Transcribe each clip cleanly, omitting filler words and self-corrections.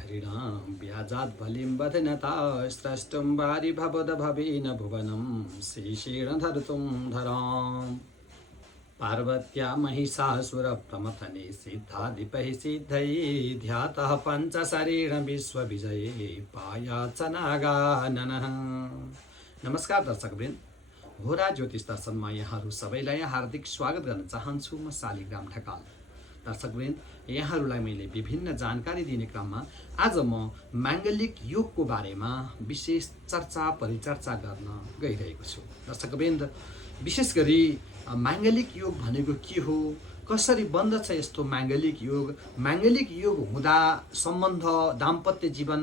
हरिणां व्याजात् बलिं वदनता स्रष्टुं वारि भवदभवेन भुवनं शेषेण धर्तुं धराम् पार्वत्या महिषासुरप्रमथने सिद्धाधिपैः सिद्धैः ध्यातः पञ्चशरेण विश्वविजये पायाच नागाननः। नमस्कार दर्शकवृन्द, भोरा ज्योतिष दर्शनमा यहाँहरू सबैलाई हार्दिक स्वागत गर्न चाहन्छु। म शालिग्राम ढकाल। दर्शकवृन्द, यहाँहरूलाई मैले विभिन्न जानकारी दिने क्रममा आज म माङ्गलिक योगको बारेमा विशेष चर्चा परिचर्चा गर्न गइरहेको छु। दर्शकवृन्द, विशेष गरी माङ्गलिक योग भनेको के हो, कसरी बन्दछ यस्तो माङ्गलिक योग हुँदा सम्बन्ध, दाम्पत्य जीवन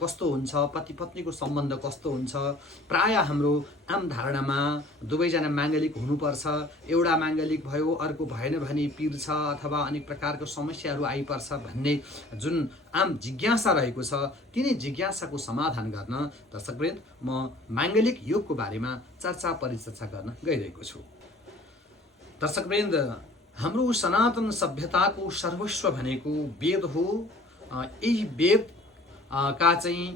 कस्तो हुन्छ, पति पत्नीको सम्बन्ध कस्तो हुन्छ। प्राय हाम्रो आम धारणामा दुवैजना माङ्गलिक हुनुपर्छ, एउटा माङ्गलिक भयो अर्को भएन भने पिर्छ अथवा अनेक प्रकारको समस्याहरू आइपर्छ भन्ने जुन आम जिज्ञासा रहेको छ, तिनै जिज्ञासाको समाधान गर्न दर्शकवृन्द म माङ्गलिक योगको बारेमा चर्चा परिचर्चा गर्न गइरहेको छु। दर्शकवृन्द, हाम्रो सनातन सभ्यताको सर्वस्व भनेको वेद हो। यही वेद का चाहिँ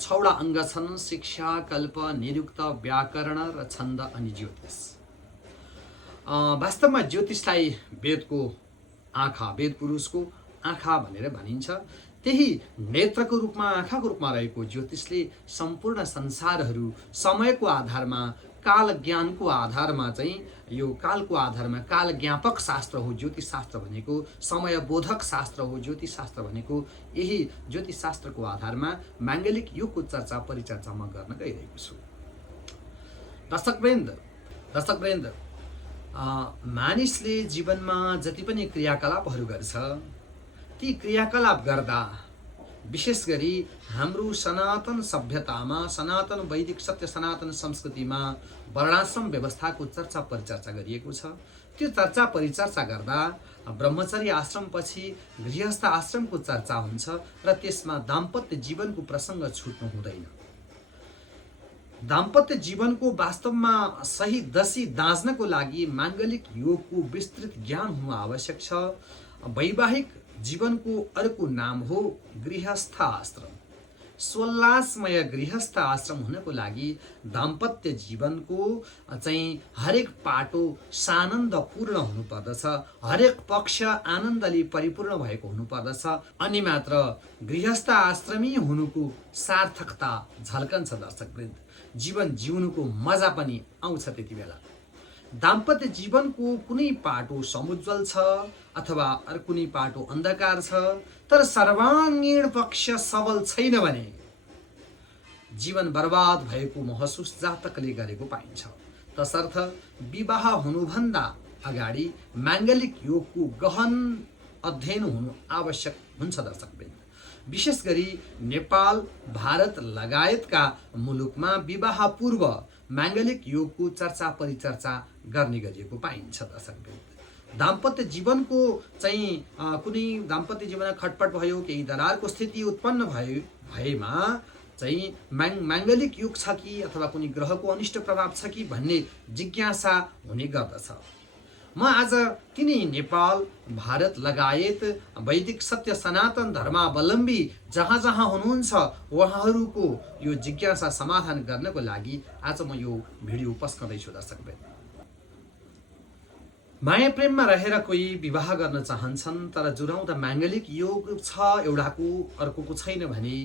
6वटा अङ्ग छन्: शिक्षा, कल्प, निरुक्त, व्याकरण र छन्द अनि ज्योतिष। वास्तवमा ज्योतिषलाई वेदको आँखा, वेद पुरुषको आँखा भनेर भनिन्छ। त्यही नेत्रको रूपमा, आँखाको रूपमा रहेको ज्योतिषले सम्पूर्ण संसारहरू समयको आधारमा, काल ज्ञानको आधारमा चाहिँ यो कालको आधारमा काल ज्ञापक शास्त्र हो ज्योतिष शास्त्र भनेको, समय बोधक शास्त्र हो ज्योतिष शास्त्र भनेको। यही ज्योतिष शास्त्रको आधारमा माङ्गलिक योगको चर्चा परिचर्चा म गर्न गइरहेको छु। दर्शकवृन्द, मानिसले जीवनमा जति पनि क्रियाकलापहरू गर्छ, ती क्रियाकलाप गर्दा विशेष गरी हाम्रो सनातन सभ्यतामा, सनातन वैदिक सत्य सनातन संस्कृतिमा वर्णाश्रम व्यवस्थाको चर्चा परिचर्चा गरिएको छ। त्यो चर्चा परिचर्चा गर्दा ब्रह्मचर्य आश्रमपछि गृहस्थ आश्रमको चर्चा हुन्छ र त्यसमा दाम्पत्य जीवनको प्रसङ्ग छुट्नु हुँदैन। दाम्पत्य जीवनको वास्तवमा सही दशी दाँच्नको लागि माङ्गलिक योगको विस्तृत ज्ञान हुनु आवश्यक छ। वैवाहिक जीवनको अर्को नाम हो गृहस्थ आश्रम। सोल्लासमय गृहस्थ आश्रम हुनको लागि दाम्पत्य जीवनको चाहिँ हरेक पाटो सानन्दपूर्ण हुनुपर्दछ, हरेक पक्ष आनन्दले परिपूर्ण भएको हुनुपर्दछ, अनि मात्र गृहस्थ आश्रमी हुनुको सार्थकता झल्कन्छ। दर्शकवृन्द, जीवन जिउनुको मजा पनि आउँछ त्यति बेला। दाम्पत्य जीवनको कुनै पाटो समुज्वल छ अथवा कुनै पाटो अन्धकार छ, तर सर्वाङ्गीण पक्ष सबल छैन भने जीवन बर्बाद भएको महसुस जातकले गरेको पाइन्छ। तसर्थ विवाह हुनुभन्दा अगाडि माङ्गलिक योगको गहन अध्ययन हुनु आवश्यक हुन्छ। दर्शकवृन्द, विशेष गरी नेपाल, भारत लगायतका मुलुकमा विवाह पूर्व माङ्गलिक योगको चर्चा परिचर्चा गर्ने गरिएको पाइन्छ। दर्शकवृन्द, दाम्पत्य जीवनको चाहिँ कुनै दाम्पत्य जीवनमा खटपट भयो, केही दरारको स्थिति उत्पन्न भएमा चाहिँ माङ्गलिक योग छ कि अथवा कुनै ग्रहको अनिष्ट प्रभाव छ कि भन्ने जिज्ञासा हुने गर्दछ। म आज तिनै नेपाल, भारत लगायत वैदिक सत्य सनातन धर्मावलम्बी जहाँ जहाँ हुनुहुन्छ उहाँहरूको यो जिज्ञासा समाधान गर्नको लागि आज म यो भिडियो पस्कँदैछु। दर्शकवृन्द, माया प्रेममा रहेर कोही विवाह गर्न चाहन्छन् तर जुराउँदा माङ्गलिक योग छ एउटाको अर्कोको छैन भने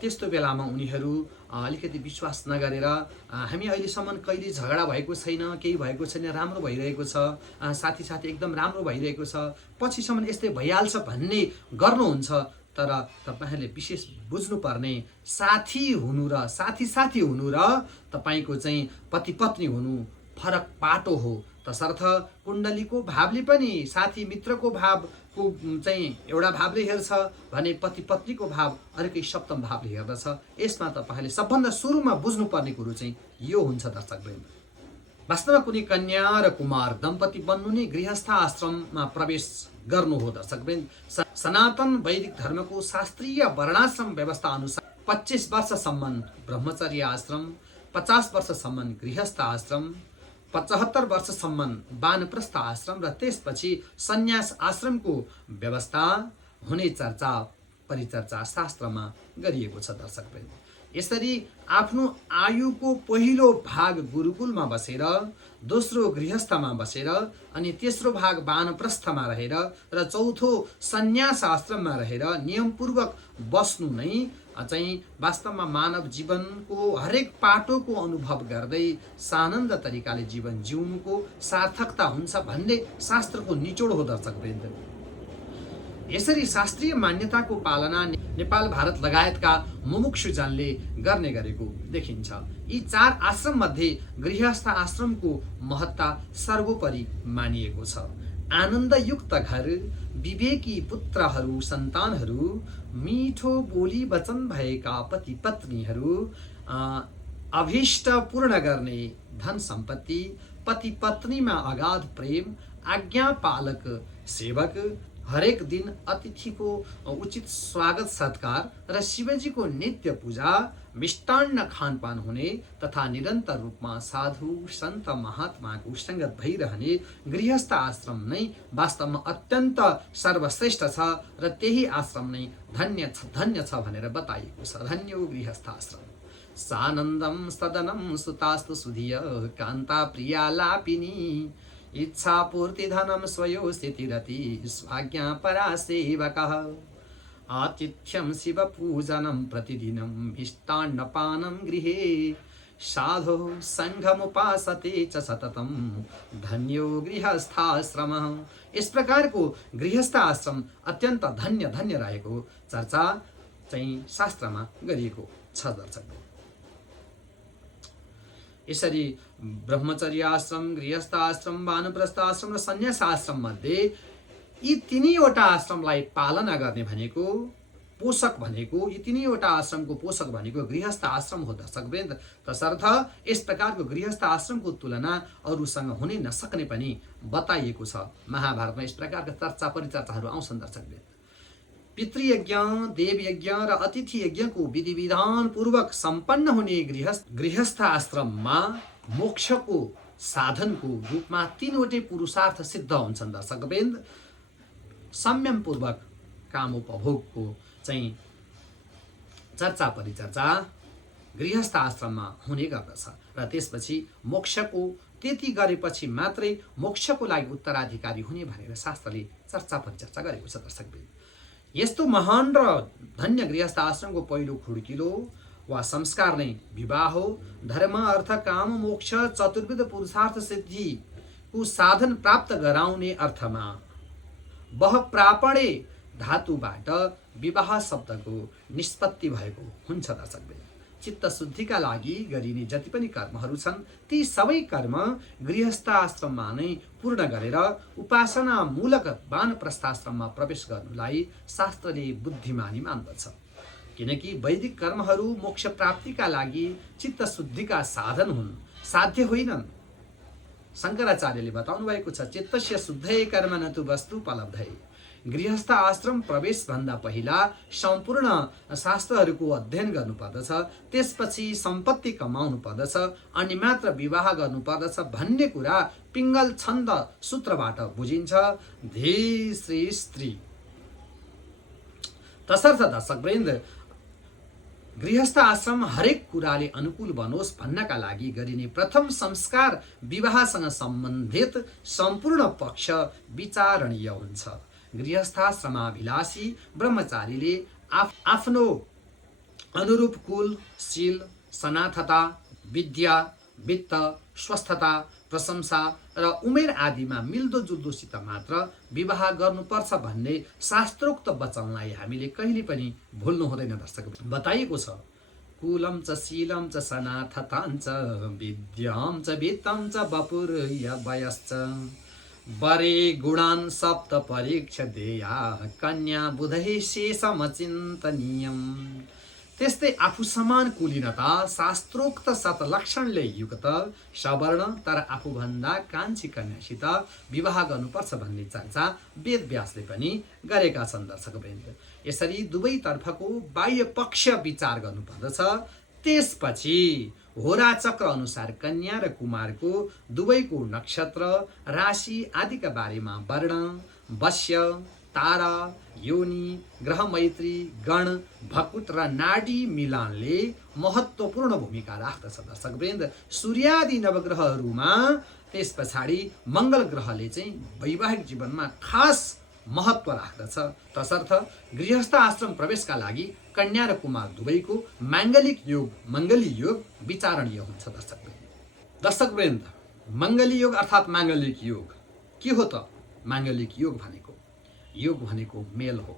त्यस्तो बेलामा उनीहरू अलिकति विश्वास नगरेर हामी अहिलेसम्म कहिले झगडा भएको छैन, केही भएको छैन, राम्रो भइरहेको छ, साथी एकदम राम्रो भइरहेको छ, पछिसम्म यस्तै भइहाल्छ भन्ने गर्नुहुन्छ। तर तपाईँहरूले विशेष बुझ्नुपर्ने साथी हुनु र साथी हुनु र तपाईँको चाहिँ पति पत्नी हुनु फरक पाटो हो। तसर्थ कुण्डलीको भावले पनि साथी मित्रको भावको चाहिँ एउटा भावले हेर्छ भने पति पत्नीको भाव अर्कै सप्तम भावले हेर्दछ। यसमा तपाईँहरूले सबभन्दा सुरुमा बुझ्नुपर्ने कुरो चाहिँ यो हुन्छ। दर्शकवृन्द, वास्तवमा कुनै कन्या र कुमार दम्पति बन्नु नै गृहस्थ आश्रममा प्रवेश गर्नु हो। दर्शकवृन्द, सनातन वैदिक धर्मको शास्त्रीय वर्णाश्रम व्यवस्था अनुसार 25 वर्षसम्म ब्रह्मचर्य आश्रम, 50 वर्षसम्म गृहस्थ आश्रम, 75 वर्षसम्म वानप्रस्थ आश्रम र त्यसपछि सन्यास आश्रमको व्यवस्था हुने चर्चा परिचर्चा शास्त्रमा गरिएको छ दर्शकवृन्द। यसरी आफ्नो आयुको पहिलो भाग गुरुकुलमा बसेर, दोस्रो गृहस्थमा बसेर, अनि तेस्रो भाग वानप्रस्थमा रहेर र चौथो सन्यास आश्रममा रहेर नियमपूर्वक बस्नु नै चाहिँ वास्तवमा मानव जीवनको हरेक पाटोको अनुभव गर्दै सानन्द तरिकाले जीवन जिउनुको सार्थकता हुन्छ भन्ने शास्त्रको निचोड हो दर्शकवृन्द। यसरी शास्त्रीय मान्यताको पालना नेपाल भारत लगायतका मुमुक्षुजनले गर्ने गरेको देखिन्छ। यी 4 आश्रम मध्ये गृहस्थ आश्रमको महत्ता सर्वोपरि मानिएको छ। आनन्दयुक्त घर, विवेकी पुत्रहरू सन्तानहरू, मिठो बोली वचन भएका पति पत्नीहरू, अभिष्ट पूर्ण गर्ने धन सम्पत्ति, पति पत्नीमा अगाध प्रेम, आज्ञा पालक सेवक, हरेक दिन अतिथिको उचित स्वागत सत्कार र शिवजीको नित्य पूजा, मिष्टान्न खानपान हुने तथा निरन्तर रूपमा साधु सन्त महात्माको सङ्गत भइरहने गृहस्थ आश्रम नै वास्तवमा अत्यन्त सर्वश्रेष्ठ छ र त्यही आश्रम नै धन्य छ भनेर बताइएको छ। धन्यो गृहस्थ आश्रम। सानन्दम सदनम सुतास्तु सुधिय कान्ता प्रिया लापिनी, इच्छा पूर्ति धनम स्वयो स्थितिरति स्वाज्ञा परा सेवकः, आतिथ्यम शिव पूजनम प्रतिदिनम मिष्टान्नपानं गृहे, साधो संघमुपासते च सततम धन्यो गृहस्थाश्रमः। इस प्रकारको गृहस्थ आश्रम अत्यन्त धन्य रहेको चर्चा चाहिँ शास्त्रमा गरिएको छ दर्शक। यसरी ब्रह्मचर्य आश्रम, गृहस्थ आश्रम, वानप्रस्थ आश्रम र सन्यास आश्रम मध्ये यी 3वटा आश्रमलाई पालना गर्ने भनेको पोषक भनेको, यी 3वटा आश्रमको पोषक भनेको गृहस्थ आश्रम हो दर्शकवृन्द। तसर्थ यस प्रकारको गृहस्थ आश्रमको तुलना अरूसँग हुनै नसक्ने पनि बताइएको छ। महाभारतमा यस प्रकारका चर्चा परिचर्चाहरू आउँछन् दर्शकवृन्द। पितृयज्ञ, देवयज्ञ र अतिथि यज्ञको विधि विधान पूर्वक सम्पन्न हुने गृहस्थ आश्रममा मोक्षको साधनको रूपमा 3वटै पुरुषार्थ सिद्ध हुन्छन् दर्शकवृन्द। संयम पूर्वक कामोपभोगको चाहिँ चर्चा परिचर्चा गृहस्थ आश्रममा हुने गर्दछ र त्यसपछि मोक्षको त्यति गरेपछि मात्रै मोक्षको लागि उत्तराधिकारी हुने भनेर शास्त्रले चर्चा परिचर्चा गरेको छ दर्शकवृन्द। यस्तो महान र धन्य गृहस्थ आश्रमको पहिलो खुड्किलो वा संस्कार नै विवाह हो। धर्म अर्थ काम मोक्ष चतुर्विध पुरुषार्थ सिद्धिको साधन प्राप्त गराउने अर्थमा बहप्रापणे धातुबाट विवाह शब्दको निष्पत्ति भएको हुन्छ दर्शकवृन्द। चित्त शुद्धिका लागि गरिने जति पनि कर्महरू छन् ती सबै कर्म गृहस्थ आश्रममा नै पूर्ण गरेर उपासना मूलक वानप्रस्थाश्रममा प्रवेश गर्नुलाई शास्त्रले बुद्धिमानी मान्दछ। किनकि वैदिक कर्महरू मोक्ष प्राप्तिका लागि चित्त शुद्धिका साधन हुन्, साध्य होइनन्। शङ्कराचार्यले बताउनु भएको छ, चित्तस्य शुद्धये कर्म न तु वस्तु उपलब्धये। गृहस्थ आश्रम प्रवेश भन्दा पहिला सम्पूर्ण शास्त्रहरूको अध्ययन गर्नुपर्दछ, त्यसपछि सम्पत्ति कमाउनु पर्दछ, अनि मात्र विवाह गर्नुपर्दछ भन्ने कुरा पिङ्गल छन्द सूत्रबाट बुझिन्छ। धे श्री स्त्री। तसर्थ दर्शकवृन्द, गृहस्थ आश्रम हरेक कुराले अनुकूल बनोस् भन्नका लागि गरिने प्रथम संस्कार विवाहसँग सम्बन्धित सम्पूर्ण पक्ष विचारणीय हुन्छ। गृहस्थाश्रमाभिलाषी ब्रह्मचारीले आफ्नो अनुरूप कुल, शील, सनाथता, विद्या, वित्त, स्वस्थता, प्रशंसा र उमेर आदिमा मिल्दोजुल्दोसित मात्र विवाह गर्नुपर्छ भन्ने शास्त्रोक्त वचनलाई हामीले कहिले पनि भुल्नु हुँदैन दर्शक। बताइएको छ, कुलम च शीलम च सनाथतां च विद्यां च वित्तं च वपुर्यवयश्च वरे गुणान् सप्त परीक्ष देया कन्या बुधै शेषमचिन्तनीयम्। त्यस्तै आफू समान कुलीनता, शास्त्रोक्त सतलक्षणले युक्त सवर्ण तर आफूभन्दा कान्छी कन्यासित विवाह गर्नुपर्छ भन्ने चर्चा वेद व्यासले पनि गरेका छन् दर्शकवृन्द। यसरी दुवैतर्फको बाह्य पक्ष विचार गर्नुपर्दछ। त्यसपछि होरा चक्र अनुसार कन्या र कुमारको दुवैको नक्षत्र, राशि आदिका बारेमा वर्ण, वश्य, तारा, योनि, ग्रह मैत्री, गण, भकुट र नाडी मिलानले महत्त्वपूर्ण भूमिका राख्दछ। दर्शकवृन्द, सूर्यादि नवग्रहहरूमा त्यस पछाडि मङ्गल ग्रहले चाहिँ वैवाहिक जीवनमा खास महत्त्व राख्दछ। तसर्थ गृहस्थ आश्रम प्रवेशका लागि कन्या र कुमार दुवैको माङ्गलिक योग, मङ्गली योग विचारणीय हुन्छ। दर्शकवृन्द, मङ्गली योग अर्थात् माङ्गलिक योग के हो त? माङ्गलिक योग भनेको मेल हो।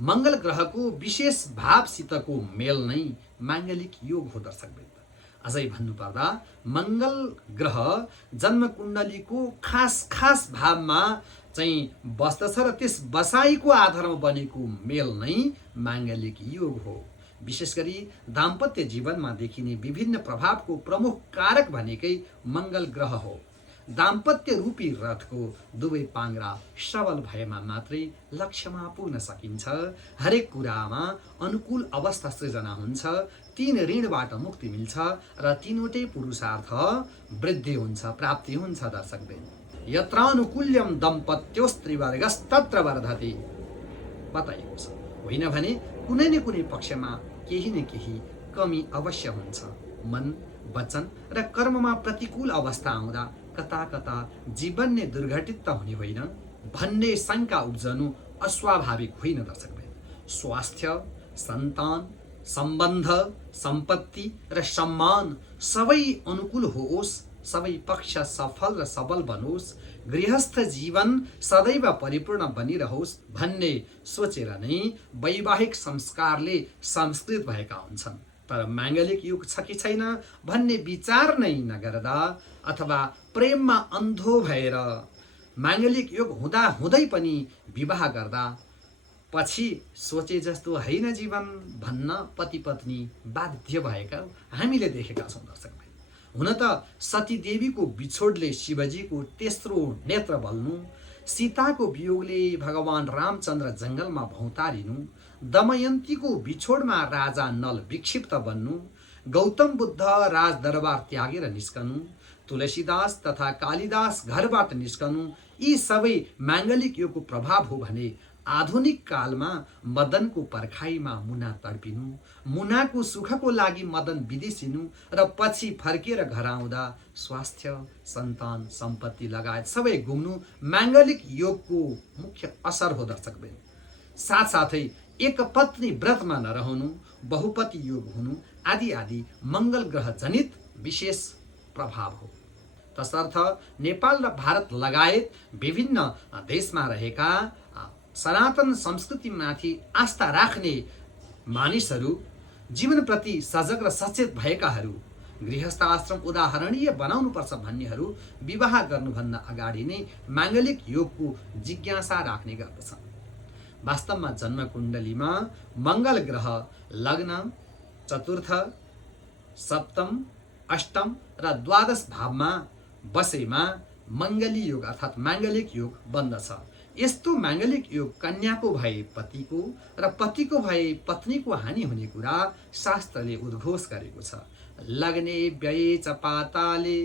मङ्गल ग्रहको विशेष भावसितको मेल नै माङ्गलिक योग हो। दर्शकवृन्द, अझै भन्नुपर्दा मङ्गल ग्रह जन्मकुण्डलीको खास भावमा चाहिँ बस्दछ र त्यस बसाइको आधारमा बनेको मेल नै माङ्गलिक योग हो। विशेष गरी दाम्पत्य जीवनमा देखिने विभिन्न प्रभावको प्रमुख कारक भनेकै मङ्गल ग्रह हो। दाम्पत्य रूपी रथको दुवै पाङ्ग्रा सबल भएमा मात्रै लक्ष्यमा पुग्न सकिन्छ। हरेक कुरामा अनुकूल अवस्था सृजना हुन्छ, 3 ऋणबाट मुक्ति मिल्छ र 3वटै पुरुषार्थ वृद्धि हुन्छ, प्राप्ति हुन्छ। दर्शकवृन्द, यत्रानुकूल्यम दम्पत्योस्त्रिवर्गस्तत्र वर्धते बताइएको छ। होइन भने कुनै न कुनै पक्षमा केही न केही कमी अवश्य हुन्छ। मन, वचन र कर्ममा प्रतिकूल अवस्था आउँदा कता जीवन नै दुर्घटित त हुने होइन भन्ने शङ्का उब्जनु अस्वाभाविक होइन। दर्शकवृन्द, स्वास्थ्य, सन्तान, सम्बन्ध, सम्पत्ति र सम्मान सबै अनुकूल होस्, सबै पक्ष सफल र सबल बनोस्, गृहस्थ जीवन सदैव परिपूर्ण बनिरहोस् भन्ने सोचेर नै वैवाहिक संस्कारले संस्कृत भएका हुन्छन्। तर माङ्गलिक योग छ कि छैन भन्ने विचार नै नगर्दा अथवा प्रेममा अन्धो भएर माङ्गलिक योग हुँदै पनि विवाह गर्दा पछि सोचे जस्तो होइन जीवन भन्न पति पत्नी बाध्य भएका हामीले देखेका छौँ। दर्शकभाइ, हुन त सती देवीको बिछोडले शिवजीको तेस्रो नेत्र बल्नु, सीताको वियोगले भगवान रामचन्द्र जङ्गलमा भौतारिनु, दमयन्तीको बिछोडमा राजा नल विक्षिप्त बन्नु, गौतम बुद्ध राजदरबार त्यागेर निस्कनु, तुलसीदास तथा कालिदास घरबाट निस्कनु, यी सबै माङ्गलिक योगको प्रभाव हो भने आधुनिक कालमा मदनको पर्खाइमा मुना तडपिनु, मुनाको सुखको लागि मदन विदेशिनु र पछि फर्केर घर आउँदा स्वास्थ्य, सन्तान, सम्पत्ति लगायत सबै गुम्नु माङ्गलिक योगको मुख्य असर हो। दर्शकवृन्द, साथसाथै एक पत्नी व्रतमा नरहनु, बहुपति योग हुनु आदि मङ्गल ग्रह जनित विशेष प्रभाव हो। तसर्थ नेपाल र भारत लगायत विभिन्न देशमा रहेका सनातन संस्कृतिमाथि आस्था राख्ने मानिसहरू, जीवनप्रति सजग र सचेत भएकाहरू, गृहस्थ आश्रम उदाहरणीय बनाउनुपर्छ भन्नेहरू विवाह गर्नुभन्दा अगाडि नै माङ्गलिक योगको जिज्ञासा राख्ने गर्दछन्। वास्तवमा जन्मकुण्डलीमा मङ्गल ग्रह लग्न, चतुर्थ, सप्तम, अष्टम र द्वादश भावमा बसेमा मङ्गली योग अर्थात् माङ्गलिक योग बन्दछ। यस्तो माङ्गलिक योग कन्याको भए पतिको र पतिको भए पत्नीको हानि हुने कुरा शास्त्रले उद्घोष गरेको छ। लग्ने व्यये च पाताले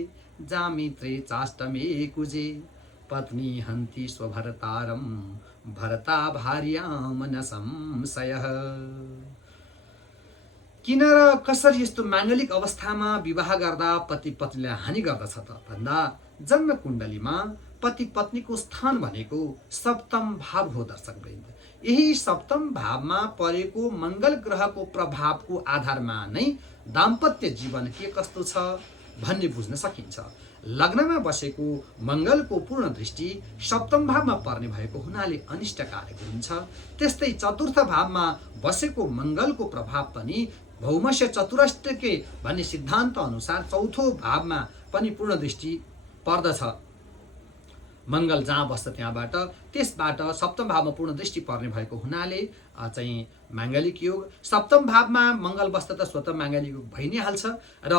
जामित्रे चाष्टमे कुजे पत्नी हन्ति स्वभरतारम भरता भार्याम न संशयः। किन र कसरी यस्तो माङ्गलिक अवस्थामा विवाह गर्दा पति पत्नीलाई हानि गर्दछ त भन्दा जन्म कुण्डलीमा पति पत्नीको स्थान भनेको सप्तम भाव हो। दर्शकवृन्द, यही सप्तम भावमा परेको मङ्गल ग्रहको प्रभावको आधारमा नै दाम्पत्य जीवन के कस्तो छ भन्ने बुझ्न सकिन्छ। लग्नमा बसेको मङ्गलको पूर्ण दृष्टि सप्तम भावमा पर्ने भएको हुनाले अनिष्टकारक हुन्छ। त्यस्तै चतुर्थ भावमा बसेको मङ्गलको प्रभाव पनि भौमस्य चतुरष्टके भन्ने सिद्धान्त अनुसार चौथो भावमा पनि पूर्ण दृष्टि पर्दछ। मङ्गल जहाँ बस्छ त्यहाँबाट त्यसबाट सप्तम भावमा पूर्ण दृष्टि पर्ने भएको हुनाले चाहिँ माङ्गलिक योग, सप्तम भावमा मङ्गल बस्दा त स्वतः माङ्गलिक योग भइ नै हाल्छ र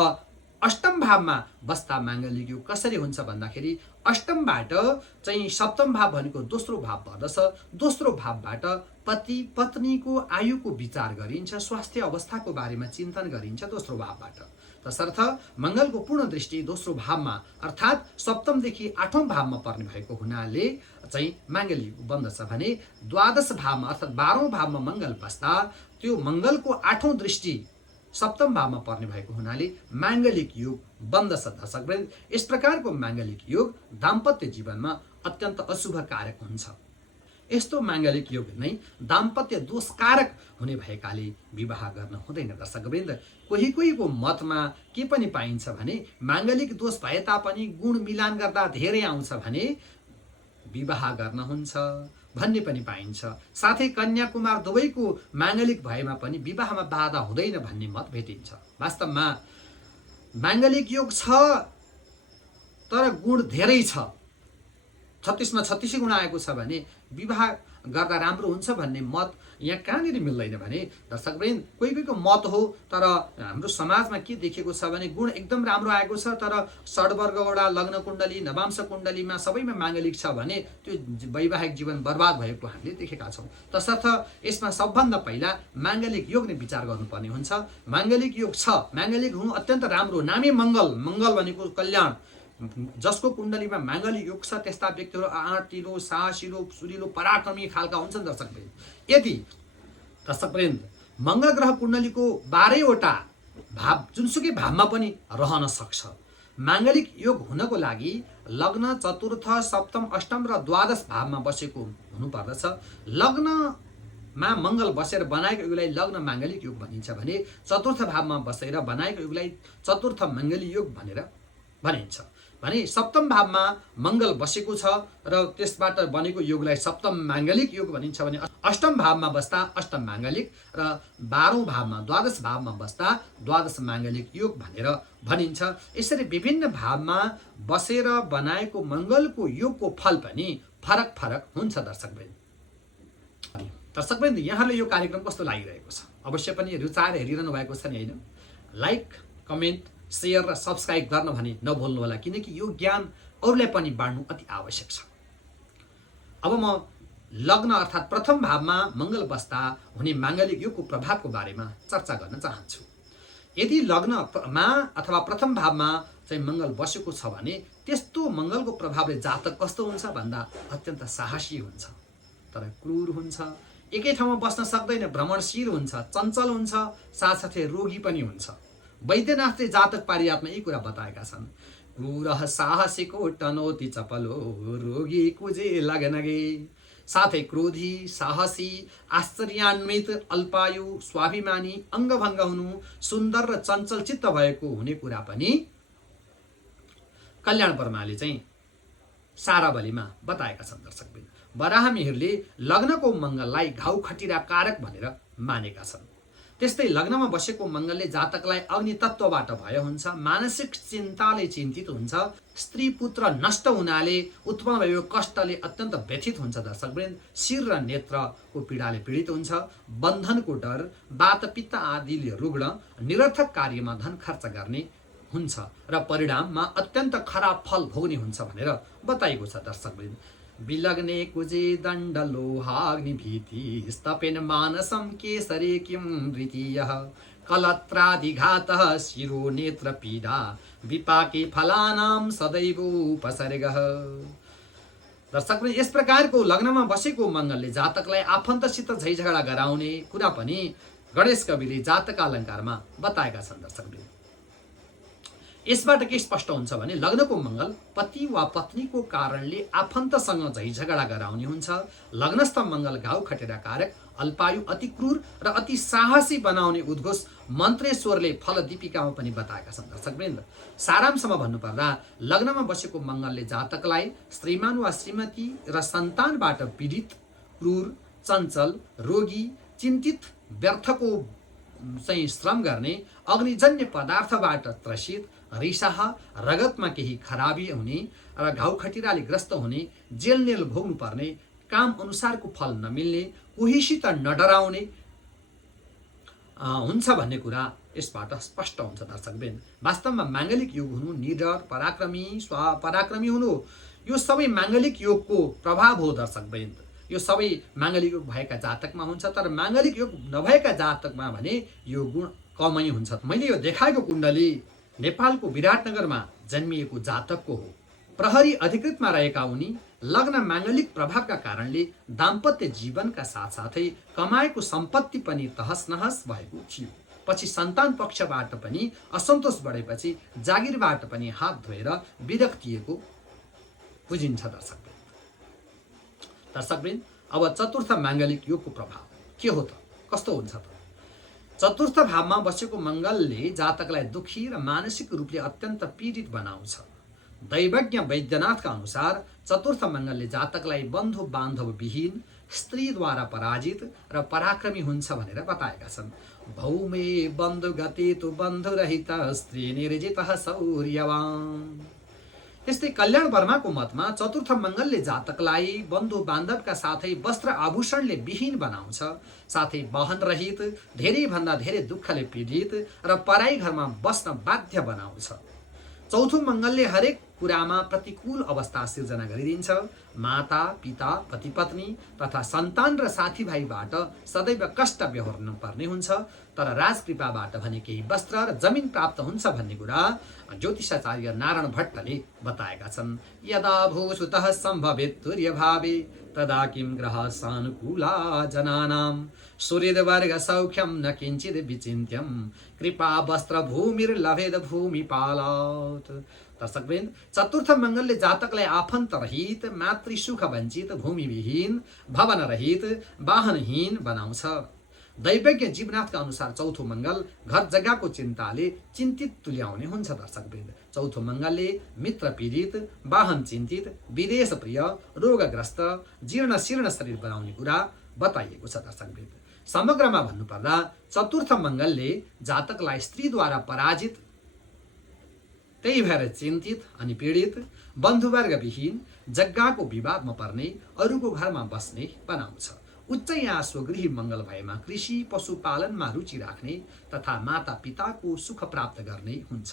अष्टम भावमा बस्दा माङ्गलिक योग कसरी हुन्छ भन्दाखेरि अष्टमबाट चाहिँ सप्तम भाव भनेको दोस्रो भाव पर्दछ। दोस्रो भावबाट पति पत्नीको आयुको विचार गरिन्छ, स्वास्थ्य अवस्थाको बारेमा चिन्तन गरिन्छ दोस्रो भावबाट। तसर्थ मङ्गलको पूर्ण दृष्टि दोस्रो भावमा अर्थात् सप्तमदेखि आठौँ भावमा पर्ने भएको हुनाले चाहिँ माङ्गलिक योग बन्दछ भने द्वादश भावमा अर्थात् 12औं भावमा मङ्गल बस्दा त्यो मङ्गलको आठौँ दृष्टि सप्तम भावमा पर्ने भएको हुनाले माङ्गलिक योग बन्दछ। दर्शकवृन्द, यस प्रकारको माङ्गलिक योग दाम्पत्य जीवनमा अत्यन्त अशुभ कारक हुन्छ। यस्तो माङ्गलिक योग नै दाम्पत्य दोषकारक हुने भएकाले विवाह गर्न हुँदैन। दर्शकवृन्द, कोहीको मतमा के पनि पाइन्छ भने माङ्गलिक दोष भए तापनि गुण मिलान गर्दा धेरै आउँछ भने विवाह गर्न हुन्छ भन्ने पनि पाइन्छ। साथै कन्या कुमार दुवैको माङ्गलिक भएमा पनि विवाहमा बाधा हुँदैन भन्ने मत भेटिन्छ। वास्तवमा माङ्गलिक योग छ तर गुण धेरै छ, 36 मा 36 गुण आएको छ भने विवाह गर्दा राम्रो हुन्छ भन्ने मत यहाँ कहाँनिर मिल्दैन भने दर्शकवृन्द, कोहीको मत हो तर हाम्रो समाजमा के देखेको छ भने गुण एकदम राम्रो आएको छ तर षड्वर्गवटा लग्न कुण्डली नवांश कुण्डलीमा सबैमा माङ्गलिक छ भने त्यो वैवाहिक जीवन बर्बाद भएको हामीले देखेका छौँ। तसर्थ यसमा सबभन्दा पहिला माङ्गलिक योग नै विचार गर्नुपर्ने हुन्छ। माङ्गलिक योग छ, माङ्गलिक हुनु अत्यन्त राम्रो। नामै मङ्गल, मङ्गल भनेको कल्याण। जसको कुण्डलीमा माङ्गलिक योग छ त्यस्ता व्यक्तिहरू आँटिलो, साहसिलो, सुरिलो, पराक्रमी खालका हुन्छन्। दर्शकवृन्द, यदि दर्शकवृन्द मङ्गल ग्रह कुण्डलीको 12वटा भाव जुनसुकै भावमा पनि रहन सक्छ। माङ्गलिक योग हुनको लागि लग्न, चतुर्थ, सप्तम, अष्टम र द्वादश भावमा बसेको हुनुपर्दछ। लग्नमा मङ्गल बसेर बनाएको योगलाई लग्न माङ्गलिक योग भनिन्छ भने चतुर्थ भावमा बसेर बनाएको योगलाई चतुर्थ माङ्गलिक योग भनेर भनिन्छ। भने सप्तम भावमा मङ्गल बसेको छ र त्यसबाट बनेको योगलाई सप्तम माङ्गलिक योग भनिन्छ भने अष्टम भावमा बस्दा अष्टम माङ्गलिक र 12औं भावमा द्वादश भावमा बस्दा द्वादश माङ्गलिक योग भनेर भनिन्छ। यसरी विभिन्न भावमा बसेर बनाएको मङ्गलको योगको फल पनि फरक फरक हुन्छ। दर्शकवृन्द, यहाँले यो कार्यक्रम कस्तो लागिरहेको छ अवश्य पनि रुचाएर हेरिरहनु भएको छ नि होइन? लाइक, कमेन्ट, शेयर र सब्सक्राइब गर्न भने नभुल्नु होला, किनकि यो ज्ञान अरूलाई पनि बाँड्नु अति आवश्यक छ। अब म लग्न अर्थात् प्रथम भावमा मङ्गल बस्दा हुने माङ्गलिक योगको प्रभावको बारेमा चर्चा गर्न चाहन्छु। यदि लग्नमा अथवा प्रथम भावमा चाहिँ मङ्गल बसेको छ भने त्यस्तो मङ्गलको प्रभावले जातक कस्तो हुन्छ भन्दा अत्यन्त साहसी हुन्छ तर क्रूर हुन्छ, एकै ठाउँमा बस्न सक्दैन, भ्रमणशील हुन्छ, चञ्चल हुन्छ, साथसाथै रोगी पनि हुन्छ। वैद्यनाथले जातक पारिजातमा यी कुरा बताएका छन्। क्रूरः साहसिको टनोति चपलो रोगी कुजे लगनगे। साथै क्रोधी, साहसी, आश्चर्यान्वित, अल्पायु, स्वाभिमानी, अङ्गभङ्ग हुनु, सुन्दर र चञ्चल चित्त भएको हुने कुरा पनि कल्याण वर्माले चाहिँ सारावलीमा बताएका छन्। दर्शकवृन्द, बराहमिहिरले लग्नको मङ्गललाई घाउ खटिरा कारक भनेर मानेका छन्। त्यस्तै लग्नमा बसेको मङ्गलले जातकलाई अग्नि तत्त्वबाट भय हुन्छ, मानसिक चिन्ताले चिन्तित हुन्छ, स्त्री पुत्र नष्ट हुनाले उत्पन्न भएको कष्टले अत्यन्त व्यथित हुन्छ। दर्शकवृन्द, शिर र नेत्रको पीडाले पीडित हुन्छ, बन्धनको डर, वातपित्त आदिले रुग्ण, निरर्थक कार्यमा धन खर्च गर्ने हुन्छ र परिणाममा अत्यन्त खराब फल भोग्ने हुन्छ भनेर बताइएको छ। दर्शकवृन्द, विलग्ने कुजे दण्ड लोहाग्नि भीति स्तपेन मानसम केसरे किम द्वितीयः कलत्रादिघातः शिरो नेत्र पीडा विपाके फलानाम सदैव उपसर्गः। दर्शकवृन्द, यस प्रकारको लग्नमा बसेको मङ्गलले जातकलाई आफन्तसित झैझगडा गराउने कुरा पनि गणेश कविले जातक अलङ्कारमा बताएका छन्। दर्शकवृन्द, यसबाट के स्पष्ट हुन्छ भने लग्नको मङ्गल पति वा पत्नीको कारणले आफन्तसँग झैझगडा गराउने हुन्छ। लग्नस्थ मङ्गल घाउ खटेरा कारक, अल्पायु, अति क्रूर र अति साहसी बनाउने उद्घोष मन्त्रेश्वरले फल दीपिकामा पनि बताएका छन्। दर्शकवृन्द, सारांशमा भन्नुपर्दा लग्नमा बसेको मङ्गलले जातकलाई श्रीमान वा श्रीमती र सन्तानबाट पीडित, क्रूर, चञ्चल, रोगी, चिन्तित, व्यर्थको चाहिँ श्रम गर्ने, अग्निजन्य पदार्थबाट त्रसित, रिसाह, रगतमा केही खराबी हुने र घाउ खटिराले ग्रस्त हुने, जेलनेल भोग्नु पर्ने, काम अनुसारको फल नमिल्ने, कोहीसित नडराउने, हुन्छ भन्ने कुरा यसबाट स्पष्ट हुन्छ दर्शकवृन्द। वास्तवमा माङ्गलिक योग हुनु, निडर, पराक्रमी हुनु, यो सबै माङ्गलिक योगको प्रभाव हो दर्शकवृन्द। यो सबै माङ्गलिक योग भएका जातकमा हुन्छ, तर माङ्गलिक योग नभएका जातकमा भने यो गुण कमै हुन्छ। मैले यो देखाएको कुण्डली नेपालको विराटनगरमा जन्मिएको जातकको हो। प्रहरी अधिकृतमा रहेका उनी लग्न माङ्गलिक प्रभावका कारणले दाम्पत्य जीवनका साथसाथै कमाएको सम्पत्ति पनि तहस नहस भएको थियो। पछि सन्तान पक्षबाट पनि असन्तोष बढेपछि जागिरबाट पनि हात धोएर विरक्तिएको बुझिन्छ दर्शकवृन्द। अब चतुर्थ माङ्गलिक योगको प्रभाव के हो त, कस्तो हुन्छ त? चतुर्थ भावमा बसेको मङ्गलले जातकलाई दुखी र मानसिक रूपले अत्यन्त पीडित बनाउँछ। दैवज्ञ वैद्यनाथका अनुसार चतुर्थ मङ्गलले जातकलाई बन्धु बान्धव विहीन, स्त्रीद्वारा पराजित र पराक्रमी हुन्छ भनेर बताएका छन्। भौमे बन्धु गति तु बन्धु रहित स्त्री निर्जित शौर्यवान। त्यस्तै कल्याण वर्माको मतमा चतुर्थ मङ्गलले जातकलाई बन्धु बान्धवका साथै वस्त्र आभूषणले विहीन बनाउँछ, साथै वाहन रहित, धेरै भन्दा धेरै दुःखले पीडित र पराई घरमा बस्न बाध्य बनाउँछ। चौथो मङ्गलले हरेक कुरामा प्रतिकूल अवस्था सिर्जना गरिदिन्छ। माता पिता, पति पत्नी तथा सन्तान र साथीभाइबाट सदैव कष्ट बेहोर्नु पर्ने हुन्छ। तर राजकृपाबाट भने केही वस्त्र र जमिन प्राप्त हुन्छ भन्ने कुरा ज्योतिषाचार्य नारायण भट्टले बताएका छन्। यदा भूसुतः सम्भवेत् तुर्यभावे तदा किं ग्रह सानुकूला जनानां सूर्यवर्ग सौख्यं न किञ्चित् विचिन्त्यं कृपा वस्त्र भूमिर्लभेद भूमिपालात्। दर्शकवृन्द, चतुर्थ मङ्गलले जातकलाई आफन्त रहित, मातृ सुख वञ्चित, भूमिविहीन, भवन रहित, वाहनहीन बनाउँछ। दैवज्ञ जीवनाथका अनुसार चौथो मङ्गल घर जग्गाको चिन्ताले चिन्तित तुल्याउने हुन्छ दर्शकवृन्द। चौथो मङ्गलले मित्र पीडित, वाहन चिन्तित, विदेश प्रिय, रोगग्रस्त, जीर्ण शीर्ण शरीर बनाउने कुरा बताइएको छ दर्शकवृन्द। समग्रमा भन्नुपर्दा चतुर्थ मङ्गलले जातकलाई स्त्रीद्वारा पराजित, त्यही भएर चिन्तित अनि पीडित, बन्धुवर्ग विहीन, जग्गाको विवादमा पर्ने, अरूको घरमा बस्ने बनाउँछ। उच्च या स्वगृही मङ्गल भएमा कृषि पशुपालनमा रुचि राख्ने तथा माता पिताको सुख प्राप्त गर्ने हुन्छ।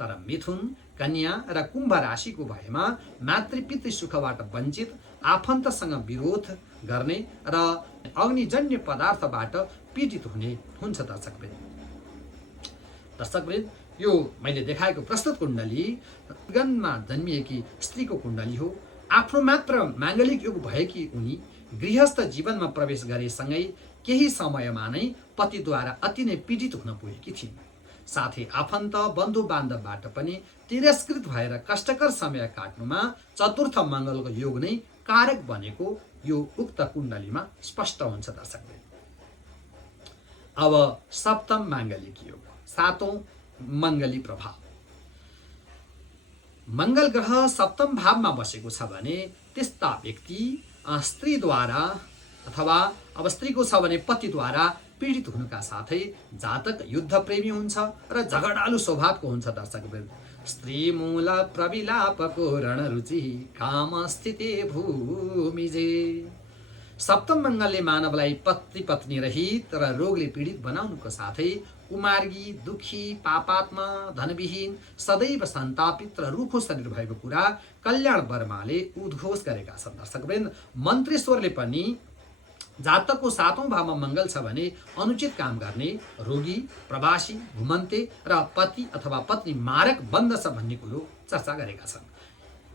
तर मिथुन, कन्या र कुम्भ राशिको भएमा मातृपितृ सुखबाट वञ्चित, आफन्तसँग विरोध गर्ने र अग्निजन्य पदार्थबाट पीडित हुने हुन्छ दर्शकवृन्द। यो मैले देखाएको प्रस्तुत कुण्डली गनमा जन्मिएकी स्त्रीको कुण्डली हो। आफ्नो मात्र माङ्गलिक योग भएकी उनी गृहस्थ जीवनमा प्रवेश गरेसँगै केही समयमा नै पतिद्वारा अति नै पीडित हुन पुगेकी थिइन्। साथै आफन्त बन्धु बान्धवबाट पनि तिरस्कृत भएर कष्टकर समय काट्नुमा चतुर्थ मङ्गलको योग नै कारक बनेको यो उक्त कुण्डलीमा स्पष्ट हुन्छ दर्शकवृन्द। अब सप्तम माङ्गलिक योग, सातौं मङ्गली प्रभाव। मङ्गल ग्रह सप्तम भावमा बसेको छ भने त्यस्ता व्यक्ति स्त्रीद्वारा अथवा अब स्त्रीको छ भने पतिद्वारा पीडित हुनुका साथै जातक युद्ध प्रेमी हुन्छ र झगडालु स्वभावको हुन्छ दर्शकवृन्द। स्त्री मूल प्रविलापको रणरुचि काम स्थिति भूमिजे। सप्तम मङ्गलले मानवलाई पति पत्नी रहित र रोगले पीडित बनाउनुको साथै कुमार्गी, दुखी, पापात्मा, धनविहीन, सदैव सन्तापित र रुखो शरीर भएको कुरा कल्याण वर्माले उद्घोष गरेका छन् दर्शकवृन्द। मन्त्रेश्वरले पनि जातकको सातौं भावमा मङ्गल छ भने अनुचित काम गर्ने, रोगी, प्रवासी, घुमन्ते र पति अथवा पत्नी मारक बन्दछ भन्ने कुरो चर्चा गरेका छन्।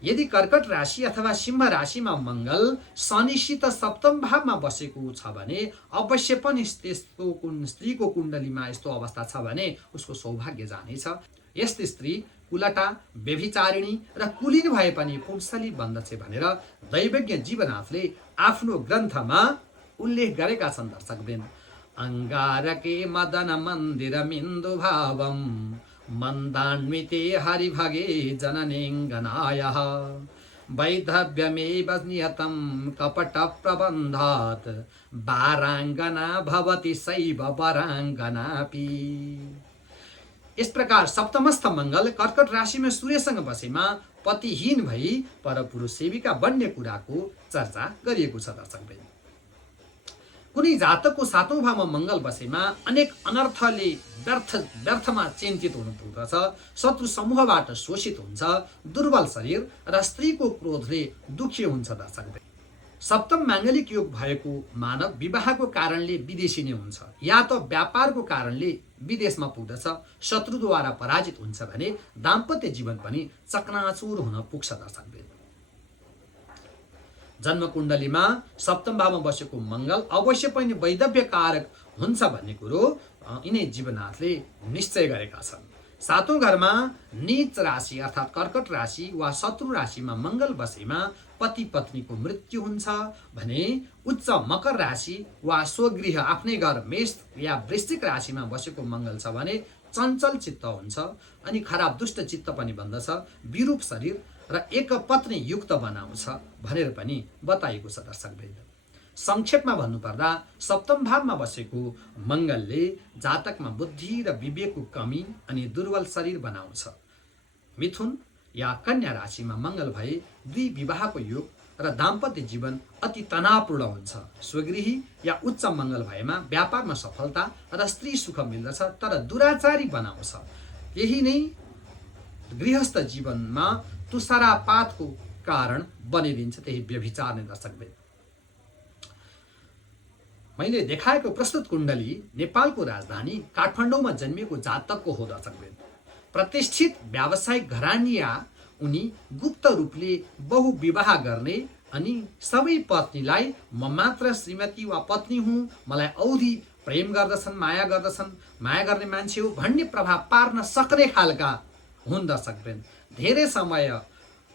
यदि कर्कट राशि अथवा सिंह राशिमा मङ्गल शनिसित सप्तम भावमा बसेको छ भने अवश्य पनि स्त्रीको कुण्डलीमा यस्तो अवस्था छ भने उसको सौभाग्य जानेछ। यस्तै स्त्री कुलटा, व्यभिचारिणी र कुलीन भए पनि पुंसली बन्दछ भनेर दैवज्ञ जीवनाथले आफ्नो ग्रन्थमा उल्लेख गरेका छन् दर्शकवृन्द। अंगारके मदन मन्दिर मिन्दु भावम मन्दान्विते हरिभगे जननेङ्गनायः वैधव्यमेव नियतं कपट प्रबन्धात् वाराङ्गना भवति सैव वराङ्गनापि। इस प्रकार सप्तमस्थ मङ्गल कर्कट राशिमा सूर्यसँग बसेमा पतिहीन भई परपुरुष सेविका बन्ने कुराको चर्चा गरिएको छ दर्शकवृन्द। कुनै जातकको 7औं भावमा मङ्गल बसेमा अनेक अनर्थले व्यर्थमा चिन्तित हुनु पुग्दछ, शत्रु समूहबाट शोषित हुन्छ, दुर्बल शरीर र स्त्रीको क्रोधले दुखी हुन्छ। दर्शक, सप्तम माङ्गलिक योग भएको मानव विवाहको कारणले विदेशी नै हुन्छ या त व्यापारको कारणले विदेशमा पुग्दछ, शत्रुद्वारा पराजित हुन्छ भने दाम्पत्य जीवन पनि चकनाचुर हुन पुग्छ। दर्शक, जन्म कुण्डलीमा सप्तम भावमा बसेको मङ्गल अवश्य पनि वैधव्य कारक हुन्छ भन्ने कुरो यिनै जीवनाथले निश्चय गरेका छन्। 7औं घरमा नीच राशि अर्थात् कर्कट राशि वा शत्रु राशिमा मङ्गल बसेमा पति पत्नीको मृत्यु हुन्छ भने उच्च मकर राशि वा स्वगृह आफ्नै घर मेष या वृश्चिक राशिमा बसेको मङ्गल छ भने चञ्चल चित्त हुन्छ अनि खराब दुष्ट चित्त पनि बन्दछ, विरूप शरीर र एक पत्नी युक्त बनाउँछ भनेर पनि बताइएको छ। दर्शकवृन्द, संक्षेपमा भन्नुपर्दा सप्तम भावमा बसेको मङ्गलले जातकमा बुद्धि र विवेकको कमी अनि दुर्बल शरीर बनाउँछ। मिथुन या कन्या राशिमा मङ्गल भए दुई विवाहको योग र दाम्पत्य जीवन अति तनावपूर्ण हुन्छ। स्वगृही या उच्च मङ्गल भएमा व्यापारमा सफलता र स्त्री सुख मिल्दछ तर दुराचारी बनाउँछ। यही नै गृहस्थ जीवनमा तुषारापातको कारण बनिदिन्छ, त्यही व्यभिचार नै। दर्शकवृन्द, मैले देखाएको प्रस्तुत कुण्डली नेपालको राजधानी काठमाडौँमा जन्मिएको जातकको हो। दर्शकवृन्द, प्रतिष्ठित व्यावसायिक घरानिया उनी गुप्त रूपले बहुविवाह गर्ने अनि सबै पत्नीलाई म मात्र श्रीमती वा पत्नी हुँ, मलाई औधी प्रेम गर्दछन्, माया गर्दछन्, माया गर्ने मान्छे हो भन्ने प्रभाव पार्न सक्ने खालका हुन्। दर्शकवृन्द, धेरै समय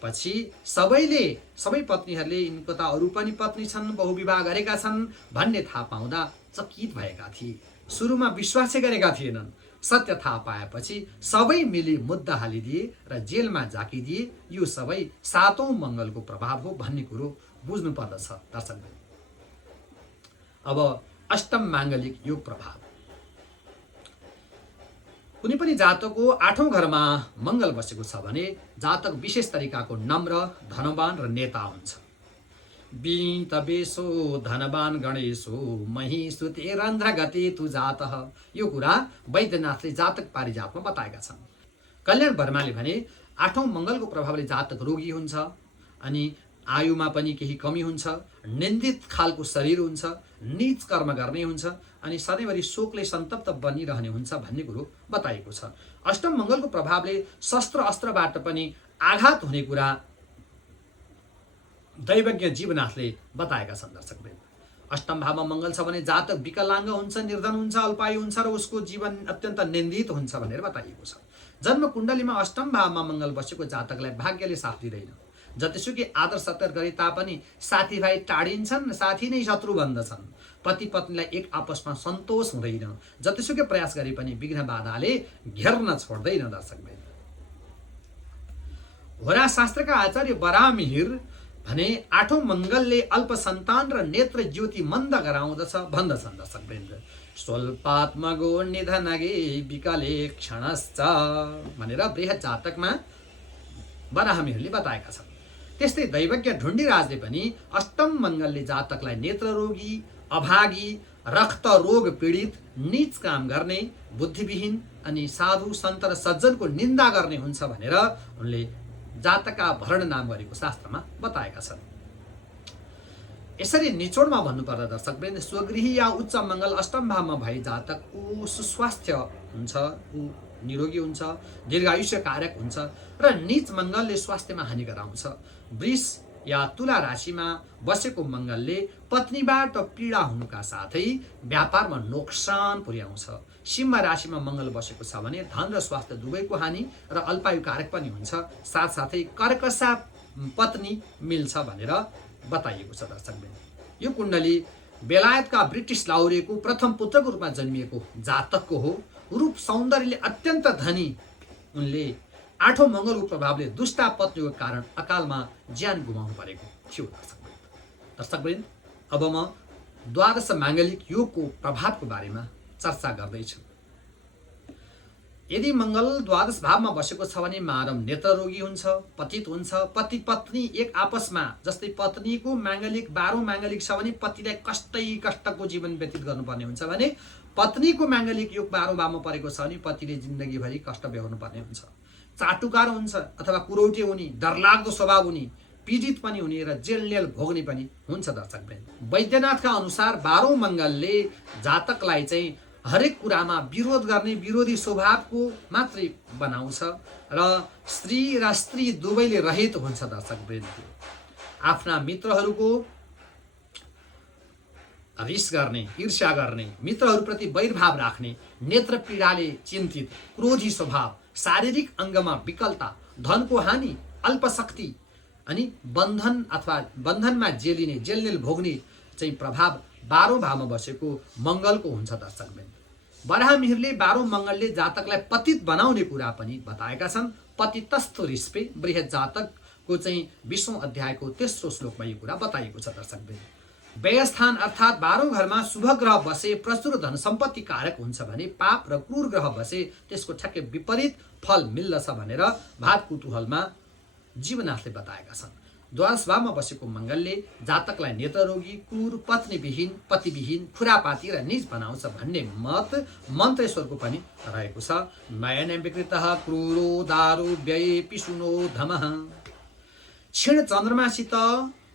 पछि सबै पत्नीहरूले यिनको त अरू पनि पत्नी छन्, बहुविवाह गरेका छन् भन्ने थाहा पाउँदा चकित भएका थिए। सुरुमा विश्वासै गरेका थिएनन्। सत्य थाहा पाएपछि सबै मिली मुद्दा हालिदिए र जेलमा झाकिदिए। यो सबै 7औं मङ्गलको प्रभाव हो भन्ने कुरो बुझ्नु पर्दछ। दर्शकवृन्द, अब अष्टम माङ्गलिक योग प्रभाव। कुनै पनि जातकको 8औं घरमा मङ्गल बसेको छ भने जातक विशेष तरिकाको नम्र, धनवान र नेता हुन्छ। बीत बेसो धनवान गणेशो मही सुते रन्ध्र गति तु जातः, यो कुरा वैद्यनाथले जातक पारिजातमा बताएका छन्। कल्याण वर्माले भने 8औं मङ्गलको प्रभावले जातक रोगी हुन्छ अनि आयुमा पनि केही कमी हुन्छ, निन्दित खालको शरीर हुन्छ, नीच कर्म गर्ने हुन्छ अनि सधैँभरि शोकले सन्तप्त बनिरहने हुन्छ भन्ने कुरो बताइएको छ। अष्टम मङ्गलको प्रभावले शस्त्र अस्त्रबाट पनि आघात हुने कुरा दैवज्ञ जीवनाथले बताएका छन्। दर्शकवृन्द, अष्टम भावमा मङ्गल छ भने जातक विकलाङ्ग हुन्छ, निर्धन हुन्छ, अल्पायु हुन्छ र उसको जीवन अत्यन्त निन्दित हुन्छ भनेर बताइएको छ। जन्म कुण्डलीमा अष्टम भावमा मङ्गल बसेको जातकलाई भाग्यले साथ दिँदैन। जतिसुकै आदर सत्कार गरे तापनि साथीभाइ टाढिन्छन्, साथी नै शत्रु बन्दछन्। पति पत्नीलाई एक आपसमा सन्तोष हुँदैन, जतिसुकै प्रयास गरे पनि विघ्न बाधाले घेर्न छोड्दैन। दर्शकवृन्द, होरा शास्त्रका आचार्य बरामिहिर भने 8औं मङ्गलले अल्प सन्तान र नेत्र ज्योति मन्द गराउँदछ भन्दछन्। दर्शकवृन्द, स्वल्पात्मगो निधनगे विकले क्षणश्च भनेर बृहत जातकमा बराहमिहरूले बताएका छन्। त्यस्तै दैवज्ञ ढुण्डीराजले पनि अष्टम मङ्गलले जातकलाई नेत्ररोगी, अभागी, रक्त रोग पीडित, नीच काम गर्ने, बुद्धिविहीन अनि साधु सन्त र सज्जनको निन्दा गर्ने हुन्छ भनेर उनले जातकका भरण नाम गरेको शास्त्रमा बताएका छन्। यसरी निचोडमा भन्नुपर्दा दर्शकवृन्द, स्वगृही या उच्च मङ्गल अष्टम भावमा भए जातकको सुस्वास्थ्य हुन्छ, ऊ निरोगी हुन्छ, दीर्घायुष्य कारक हुन्छ र नीच मङ्गलले स्वास्थ्यमा हानि गराउँछ। वृष या तुला राशिमा बसेको मङ्गलले पत्नीबाट पीडा हुनुका साथै व्यापारमा नोक्सान पुर्याउँछ। सिंह राशिमा मङ्गल बसेको छ भने धन र स्वास्थ्य दुवैको हानि र अल्पायु कारक पनि हुन्छ, साथसाथै कर्कशा पत्नी मिल्छ भनेर बताइएको छ। दर्शकवृन्द, यो कुण्डली बेलायतका ब्रिटिस लाहुरेको प्रथम पुत्रको रूपमा जन्मिएको जातकको हो। रूप सौन्दर्यले अत्यन्त धनी उनले 8औं मङ्गलको प्रभावले दुष्टा पत्नीको कारण अकालमा ज्यान गुमाउनु परेको थियो। दर्शकवृन्द, अब म द्वादश माङ्गलिक योगको प्रभावको बारेमा चर्चा गर्दैछु। यदि मङ्गल द्वादश भावमा बसेको छ भने मानव नेत्ररोगी हुन्छ, पतित हुन्छ। पति पत्नी एक आपसमा, जस्तै पत्नीको माङ्गलिक 12औं माङ्गलिक छ भने पतिलाई कष्टको जीवन व्यतीत गर्नुपर्ने हुन्छ भने पत्नीको माङ्गलिक योग 12औं भावमा परेको छ भने पतिले जिन्दगीभरि कष्ट बेहोर्नु पर्ने हुन्छ। चाटुकार हुन्छ अथवा कुरौटे हुने, डरलाग्दो स्वभाव हुने, पीडित पनि हुने र जेल भोग्ने पनि हुन्छ। दर्शकवृन्द, वैद्यनाथका अनुसार 12औं मङ्गलले जातकलाई चाहिँ हरेक कुरामा विरोध गर्ने विरोधी स्वभावको मात्रै बनाउँछ र स्त्री दुवैले रहित हुन्छ। दर्शकवृन्द, आफ्ना मित्रहरूको रिस गर्ने, ईर्ष्या गर्ने, मित्रहरूप्रति वैरभाव राख्ने, नेत्र पीडाले चिन्तित, क्रोधी स्वभाव, शारीरिक अङ्गमा विकलता, धनको हानि, अल्पशक्ति अनि बन्धन अथवा बन्धनमा जेल भोग्ने चाहिँ प्रभाव 12औं भावमा बसेको मङ्गलको हुन्छ। दर्शकवृन्द, बराहमिहिरले 12औं मङ्गलले जातकलाई पतित बनाउने कुरा पनि बताएका छन्। पतितस्थो रिस्पे बृहत जातकको चाहिँ 20औं अध्यायको तेस्रो श्लोकमा यो कुरा बताइएको छ। दर्शकवृन्द, व्ययस्थान अर्थात् 12औं घरमा शुभ ग्रह बसे प्रचुर धन सम्पत्ति कारक हुन्छ भने पाप र क्रूर ग्रह बसे त्यसको ठ्याक्कै विपरीत फल मिल्दछ भनेर भात कुतूहलमा जीवनाथले बताएका छन्। द्वादश भावमा बसेको मङ्गलले जातकलाई नेत्ररोगी, क्रूर, पतिविहीन, खुरापाती र निज बनाउँछ भन्ने मत मन्त्रेश्वरको पनि रहेको छ। नयने विकृतः क्रूरो दारु व्यये पिसुनो धमः। क्षीण चन्द्रमासित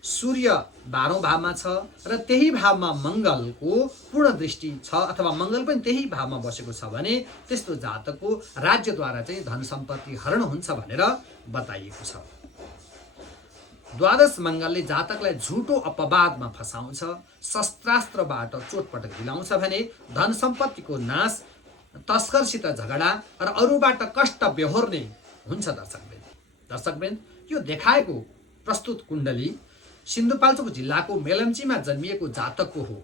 सूर्य 12औं भावमा छ र त्यही भावमा मङ्गलको पूर्ण दृष्टि छ अथवा मङ्गल पनि त्यही भावमा बसेको छ भने त्यस्तो जातकको राज्यद्वारा चाहिँ धन सम्पत्ति हरण हुन्छ भनेर बताइएको छ। द्वादश मङ्गलले जातकलाई झुटो अपवादमा फसाउँछ, शस्त्रास्त्रबाट चोटपटक दिलाउँछ भने धन सम्पत्तिको नाश, तस्करसित झगडा र अरूबाट कष्ट बेहोर्ने हुन्छ। दर्शकवृन्द, यो देखाएको प्रस्तुत कुण्डली सिन्धुपाल्चोक जिल्लाको मेलम्चीमा जन्मिएको जातकको हो।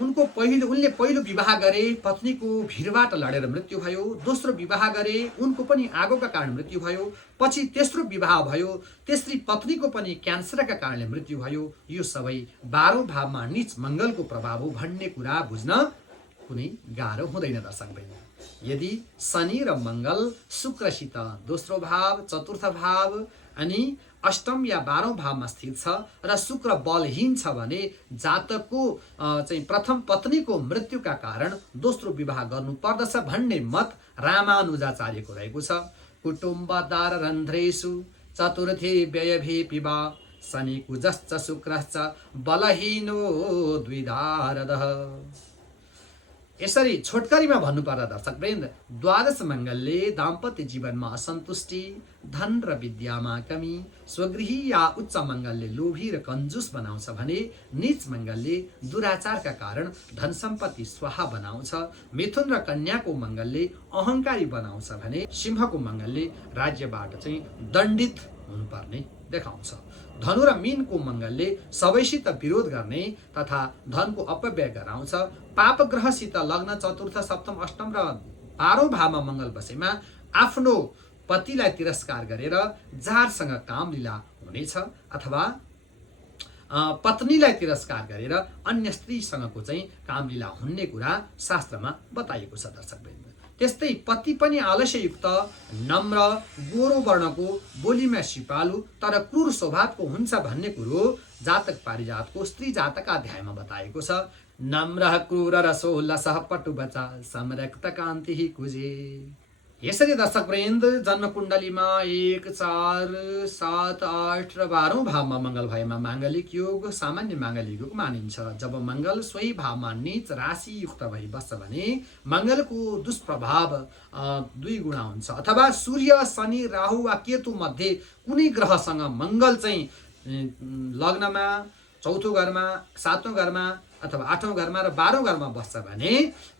उनले पहिलो विवाह गरे, पत्नीको भिरबाट लडेर मृत्यु भयो। दोस्रो विवाह गरे, उनको पनि आगोका कारण मृत्यु भयो। पछि तेस्रो विवाह भयो, तेस्री पत्नीको पनि क्यान्सरका कारणले मृत्यु भयो। यो सबै 12औं भावमा नीच मङ्गलको प्रभाव हो भन्ने कुरा बुझ्न कुनै गाह्रो हुँदैन। दर्शकवृन्द, यदि शनि र मङ्गल शुक्रसित दोस्रो भाव, चतुर्थ भाव अनि अष्टम या 12औं भावमा स्थित छ र शुक्र बलहीन छ भने जातकको चाहिँ प्रथम पत्नीको मृत्युका कारण दोस्रो विवाह गर्नु पर्दछ भन्ने मत रामानुजाचार्यको रहेको छ। कुटुम्बदार रन्ध्रेषु चतुर्थी व्ययभि पिबा शनि कुजश्च शुक्रश्च बलहीनो द्विधारदः। यसरी छोटकरीमा भन्नुपर्दा दर्शकवृन्द, द्वादश मङ्गलले दाम्पत्य जीवनमा असन्तुष्टि, धन र विद्यामा कमी, स्वगृही या उच्च मङ्गलले लोभी र कन्जुस बनाउँछ भने नीच मङ्गलले दुराचारका कारण धन सम्पत्ति स्वाहा बनाउँछ। मिथुन र कन्याको मङ्गलले अहङ्कारी बनाउँछ भने सिंहको मङ्गलले राज्यबाट चाहिँ दण्डित हुनुपर्ने देखाउँछ। धनु र मीनको मङ्गलले सबैसित विरोध गर्ने तथा धनको अपव्यय गराउँछ। पापग्रहसित लग्न चतुर्थ, सप्तम, अष्टम र 12औं भावमा मङ्गल बसेमा आफ्नो पतिलाई तिरस्कार गरेर जारसँग कामलीला हुनेछ अथवा पत्नीलाई तिरस्कार गरेर अन्य स्त्रीसँगको चाहिँ कामलीला हुने कुरा शास्त्रमा बताइएको छ। दर्शकवृन्द, त्यस्तै पति पनि आलस्ययुक्त, नम्र, गोरो वर्णको, बोलीमा सिपालु तर क्रूर स्वभावको हुन्छ भन्ने कुरो जातक पारिजातको स्त्री जातका अध्यायमा बताएको छ। नम्र क्रूर रसो लसः पटुबचा समरक्त कान्ति कुजे। यसरी दर्शकवृन्द, जन्म कुण्डलीमा 1, 4, 7, 8 र 12औं भावमा मङ्गल भएमा माङ्गलिक योग सामान्य माङ्गलिक योग मानिन्छ। जब मङ्गल सोही भावमा नीच राशि युक्त भई बस्छ भने मङ्गलको दुष्प्रभाव 2 गुणा हुन्छ। अथवा सूर्य, शनि, राहु वा केतु मध्ये कुनै ग्रहसँग मङ्गल चाहिँ लग्नमा, चौथो घरमा, 7औं घरमा अथवा 8औं घरमा र 12औं घरमा बस्छ भने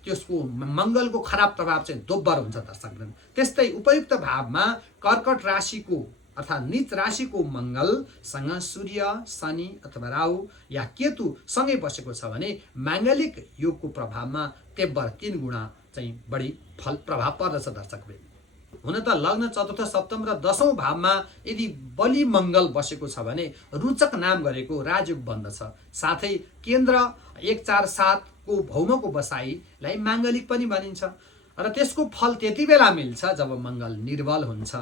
त्यसको मङ्गलको खराब प्रभाव चाहिँ दोब्बर हुन्छ। दर्शकवृन्द, त्यस्तै उपयुक्त भावमा कर्कट राशिको अर्थात् नीच राशिको मङ्गलसँग सूर्य, शनि अथवा राहु या केतु सँगै बसेको छ भने माङ्गलिक योगको प्रभावमा तेब्बर 3 गुणा चाहिँ बढी प्रभाव पर्दछ। दर्शकवृन्द, हुन त लग्न, चतुर्थ, सप्तम र 10औं भावमा यदि बलि मङ्गल बसेको छ भने रुचक नाम गरेको राजयोग बन्दछ। साथै केन्द्र 1, 4, 7 को भौमको बसाइलाई माङ्गलिक पनि भनिन्छ र त्यसको फल त्यति बेला मिल्छ जब मङ्गल निर्बल हुन्छ।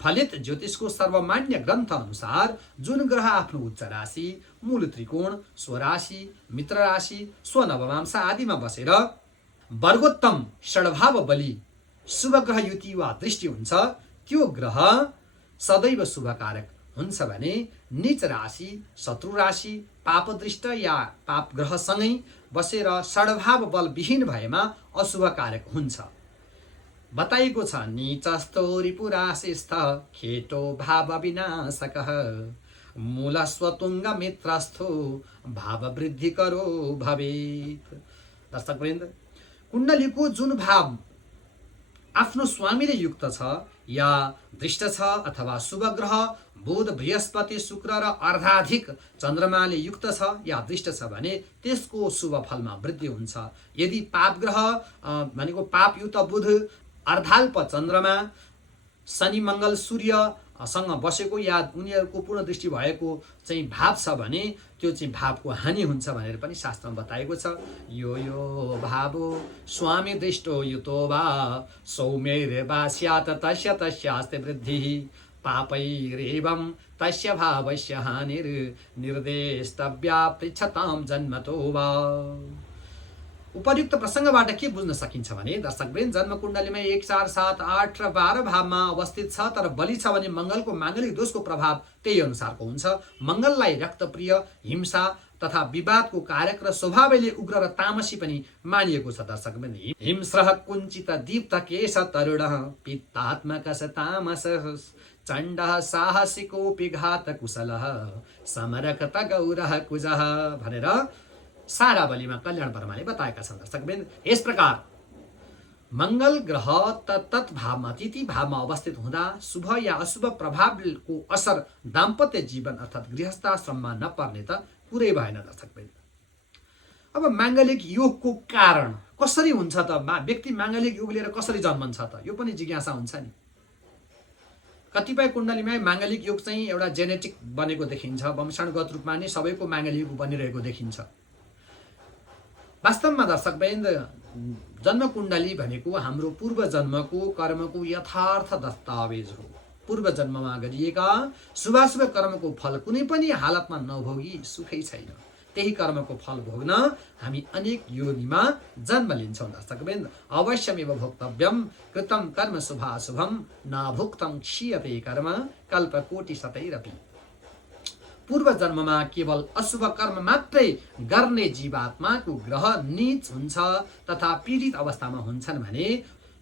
फलित ज्योतिषको सर्वमान्य ग्रन्थ अनुसार जुन ग्रह आफ्नो उच्च राशि, मूल त्रिकोण, स्वराशि, मित्र राशि, स्वनवमांसा आदिमा बसेर वर्गोत्तम षड्भाव बलि शुभ ग्रह युति वा दृष्टि हुन्छ, त्यो ग्रह सदैव शुभकारक हुन्छ भने नीच राशि, शत्रु राशि, पापदृष्ट या पाप ग्रहसँगै बसेर षड्भाव बल विहीन भएमा अशुभकारक हुन्छ। बताइएको छ नीचस्थो रिपुराशिस्थ खेटो भाव विनाशकः मूल स्वतुङ्ग मित्रस्थो भाव वृद्धि करो भवेत्। दर्शकवृन्द, कुण्डलीको जुन भाव आफ्नो स्वामीले युक्त छ या दृष्ट छ अथवा शुभ ग्रह बुध, बृहस्पति, शुक्र र अर्धाधिक चन्द्रमाले युक्त छ या दृष्ट छ भने त्यसको शुभ फलमा वृद्धि हुन्छ। यदि पाप ग्रह भनेको पापयुक्त बुध, अर्धाल्प चन्द्रमा, शनि, मङ्गल, सूर्यसँग बसेको या उनीहरूको पूर्ण दृष्टि भएको चाहिँ भाव छ भने त्यो चाहिँ भावको हानि हुन्छ भनेर पनि शास्त्रमा बताएको छ। यो भावो स्वामी दृष्टो युतो वा सौम्यैर्वा स्यात् तस्य तस्यास्ति वृद्धिः पापैरेवं तस्य भावस्य हानिर्निर्देष्टव्या पृच्छतां जन्मतो वा। उपर्युक्त प्रसङ्गबाट के बुझ्न सकिन्छ भने दर्शकवृन्द, जन्म कुण्डलीमा 1, 4, 7, 8 र 12 भावमा अवस्थित छ तर बलि छ भने मङ्गलको माङ्गलिक दोषको प्रभाव त्यही अनुसारको हुन्छ। मङ्गललाई रक्तप्रिय, हिंसा तथा विवादको कारक र स्वभावले उग्र र तामसी पनि मानिएको छ। दर्शकवृन्द, हिंस्रः कुञ्चित दीप्त केश तरुणः पित्तात्मकः तामसः चण्डः साहसिकोऽपि घात कुशलः समरकत गौरः कुजः भनेर सारा बलिमा कल्याण वर्माले बताएका छन्। दर्शकवृन्द, यस प्रकार मङ्गल ग्रह तत् भावमा तिथि भावमा अवस्थित हुँदा शुभ या अशुभ प्रभावको असर दाम्पत्य जीवन अर्थात् गृहस्थाश्रममा नपर्ने त कुरै भएन। दर्शकवृन्द, अब माङ्गलिक योगको कारण कसरी हुन्छ त? व्यक्ति माङ्गलिक योग लिएर कसरी जन्मन्छ त? यो पनि जिज्ञासा हुन्छ नि। कतिपय कुण्डलीमा माङ्गलिक योग चाहिँ एउटा जेनेटिक बनेको देखिन्छ, वंशानुगत रूपमा नै सबैको माङ्गलिक योग बनिरहेको देखिन्छ। वास्तवमा दर्शकवृन्द, जन्म कुण्डली भनेको हाम्रो पूर्व जन्मको कर्मको यथार्थ दस्तावेज हो। पूर्व जन्ममा गरिएका शुभाशुभ कर्मको फल कुनै पनि हालतमा नभोगी सुखै छैन। त्यही कर्मको फल भोग्न हामी अनेक योनिमा जन्म लिन्छौँ। दर्शकवृन्द, अवश्यमेव भोक्तव्यम कृतं कर्म शुभाशुभम नभुक्तं क्षीयते कर्म कल्पकोटि शतैरपि। पूर्व जन्ममा केवल अशुभ कर्म मात्रै गर्ने जीवात्माको ग्रह नीच हुन्छ तथा पीडित अवस्थामा हुन्छन् भने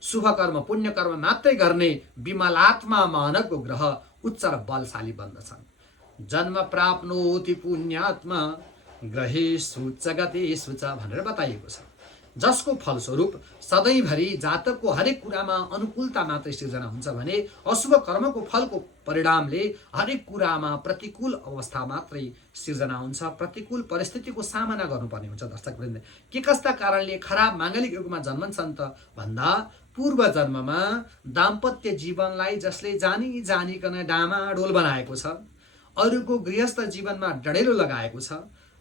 शुभ कर्म पुण्य कर्म मात्रै गर्ने विमलात्मा मानवको ग्रह उच्च र बलशाली बन्दछन्। जन्म प्राप्नोति पुण्यात्मा ग्रहेषु च गतेषु च भनेर बताइएको छ, जसको फलस्वरूप सधैँभरि जातकको हरेक कुरामा अनुकूलता मात्रै सिर्जना हुन्छ भने अशुभ कर्मको फलको परिणामले हरेक कुरामा प्रतिकूल अवस्था मात्रै सिर्जना हुन्छ, प्रतिकूल परिस्थितिको सामना गर्नुपर्ने हुन्छ। दर्शकवृन्द, के कस्ता कारणले खराब माङ्गलिक युगमा जन्मन्छन् त भन्दा पूर्व जन्ममा दाम्पत्य जीवनलाई जसले जानिकन डामाडोल बनाएको छ, अरूको गृहस्थ जीवनमा डढेलो लगाएको छ,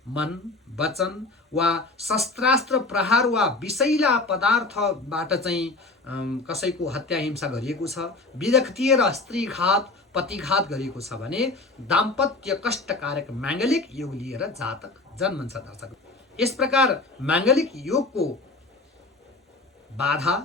मन, वचन वा शस्त्रास्त्र प्रहार वा विषैला पदार्थबाट चाहिँ कसैको हत्या हिंसा गरिएको छ, विरक्तिय र स्त्रीघात पतिघात गरिएको छ भने दाम्पत्य कष्टकारक माङ्गलिक योग लिएर जातक जन्मन्छ। दर्शक, यस प्रकार माङ्गलिक योगको बाधा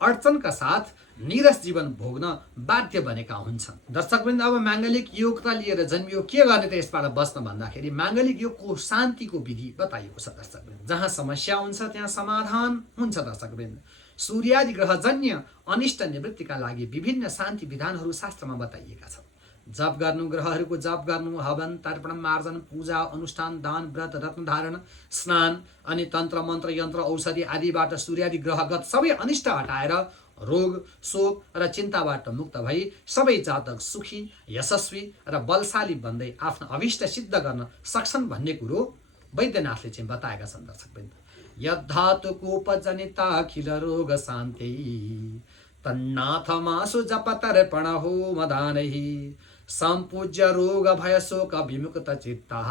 अडचनका साथ निरस जीवन भोग्न बाध्य बनेका हुन्छन्। दर्शकवृन्द, अब माङ्गलिक योगता लिएर जन्मियो के गर्ने त यसबाट बस्न भन्दाखेरि माङ्गलिक योगको शान्तिको विधि बताइएको छ। दर्शकवृन्द, जहाँ समस्या हुन्छ त्यहाँ समाधान हुन्छ। दर्शकवृन्द, सूर्यादि ग्रहजन्य अनिष्ट निवृत्तिका लागि विभिन्न शान्ति विधानहरू शास्त्रमा बताइएका छन्। जप गर्नु, ग्रहहरूको जप गर्नु, हवन, तर्पण, मार्जन, पूजा, अनुष्ठान, दान, व्रत, रत्न धारण, स्नान अनि तन्त्र मन्त्र यन्त्र औषधि आदिबाट सूर्यादि ग्रहगत सबै अनिष्ट हटाएर रोग, शोक र चिन्ताबाट मुक्त भई सबै जातक सुखी, यशस्वी र बलशाली बन्दै आफ्नो अभिष्ट सिद्ध गर्न सक्छन् भन्ने कुरो वैद्यनाथले चाहिँ बताएका छन्। दर्शकवृन्द, यद्धातुकोपजनिता अखिल रोग शान्ति तन्नाथमासु जपतर्पण होमदानैः सम्पूज्य रोग भय शोक विमुक्त चित्ताः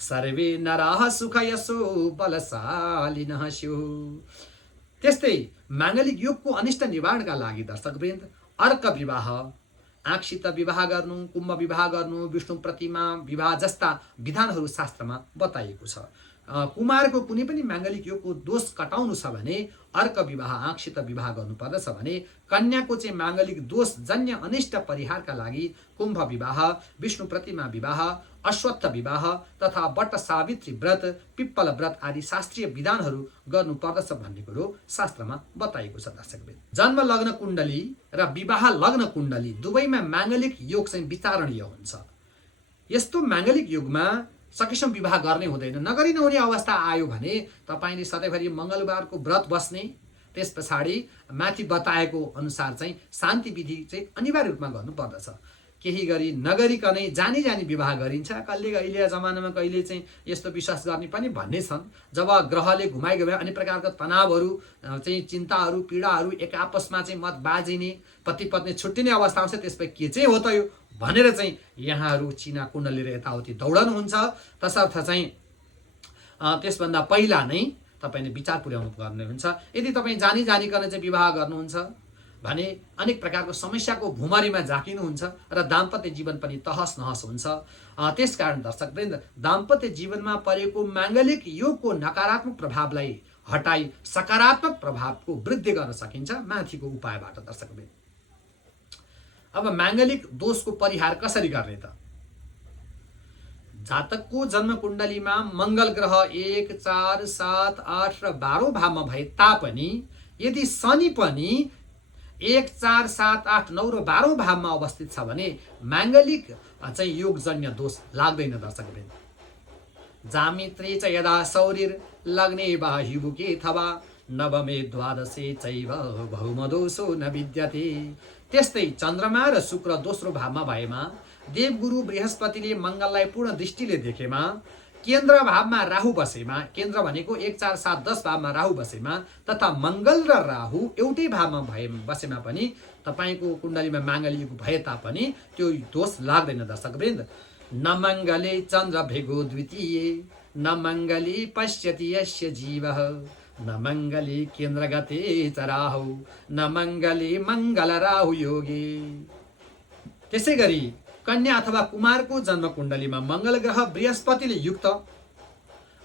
सर्वे नराः सुख यशो बलशालिनः स्युः। त्यस्तै माङ्गलिक योगको अनिष्ट निवारणका लागि दर्शकवृन्द अर्क विवाह, आँखसित विवाह गर्नु, कुम्भ विवाह गर्नु, विष्णु प्रतिमा विवाह जस्ता विधानहरू शास्त्रमा बताइएको छ। कुमारको कुनै पनि माङ्गलिक योगको दोष कटाउनु छ भने अर्क विवाह, आँखसित विवाह गर्नुपर्दछ भने कन्याको चाहिँ माङ्गलिक दोष जन्य अनिष्ट परिहारका लागि कुम्भ विवाह, विष्णु प्रतिमा विवाह, अश्वत्थ विवाह तथा वट सावित्री व्रत, पिप्पल व्रत आदि शास्त्रीय विधानहरू गर्नुपर्दछ भन्ने कुरो शास्त्रमा बताइएको छ। दर्शकवृन्द, जन्म लग्न कुण्डली र विवाह लग्न कुण्डली दुवैमा माङ्गलिक योग चाहिँ विचारणीय हुन्छ। यस्तो माङ्गलिक योगमा सकेसम्म विवाह गर्ने हुँदैन। नगरी नहुने अवस्था आयो भने तपाईले सधैँभरि मङ्गलबारको व्रत बस्ने, त्यस पछाडि माथि बताएको अनुसार चाहिँ शान्ति विधि चाहिँ अनिवार्य रूपमा गर्नुपर्दछ। केही गरी नगरिकनै जानी जानी विवाह गरिन्छ। अहिले जमानामा कहिले चाहिँ यस्तो विश्वास गर्ने पनि भन्ने छन्। जब ग्रहले घुमाइ अन्य प्रकारका तनावहरू चाहिँ चिन्ताहरू पीडाहरू एक आपसमा चाहिँ मत बाजिने, पति पत्नी छुट्टिने अवस्था आउँछ, त्यसपछि के चाहिँ हो त यो भनेर चाहिँ यहाँहरू चिना कुण्डली लिएर यताउति दौडनुहुन्छ। तसर्थ चाहिँ त्यसभन्दा पहिला नै तपाईँले विचार पुर्याउनु पर्ने हुन्छ। यदि तपाईँ जानी जानिकन चाहिँ विवाह गर्नुहुन्छ भने अनेक प्रकारको समस्याको भुमरीमा झाकिनुहुन्छ र दाम्पत्य जीवन पनि तहस नहस हुन्छ। त्यसकारण दर्शकवृन्द, दाम्पत्य जीवनमा परेको माङ्गलिक योगको नकारात्मक प्रभावलाई हटाई सकारात्मक प्रभावको वृद्धि गर्न सकिन्छ माथिको उपायबाट। दर्शकवृन्द, अब माङ्गलिक दोषको परिहार कसरी गर्ने त? जातकको जन्म कुण्डलीमा मङ्गल ग्रह 1, 4, 7, 8 र 12 भावमा भए तापनि यदि शनि पनि 1, 4, 7, 8, 9 र 12 भावमा अवस्थित छ भने माङ्गलिक चाहिँ योगजन्य दोष लाग्दैन। दर्शकवृन्द, जामित्रे च यदा शौरिर लग्ने वा हिबुके अथवा नवमे द्वादशे चैव भौमदोषो न विद्यते। त्यस्तै चन्द्रमा र शुक्र दोस्रो भावमा भएमा, देवगुरु बृहस्पतिले मङ्गललाई पूर्ण दृष्टिले देखेमा, केन्द्र भावमा राहु बसेमा, केन्द्र भनेको 1, 4, 7, 10 भावमा राहु बसेमा तथा मङ्गल र राहु एउटै भावमा बसेमा पनि तपाईँको कुण्डलीमा माङ्गलिक योग भए तापनि त्यो दोष लाग्दैन। दर्शकवृन्द, न मङ्गले चन्द्र भेगो द्वितीय, न मङ्गले पश्यति यस्य जीवः, न मङ्गले केन्द्रगते च राहु, न मङ्गले मङ्गल राहु योगे। त्यसै गरी कन्या अथवा कुमारको जन्म कुण्डलीमा मङ्गल ग्रह बृहस्पतिले युक्त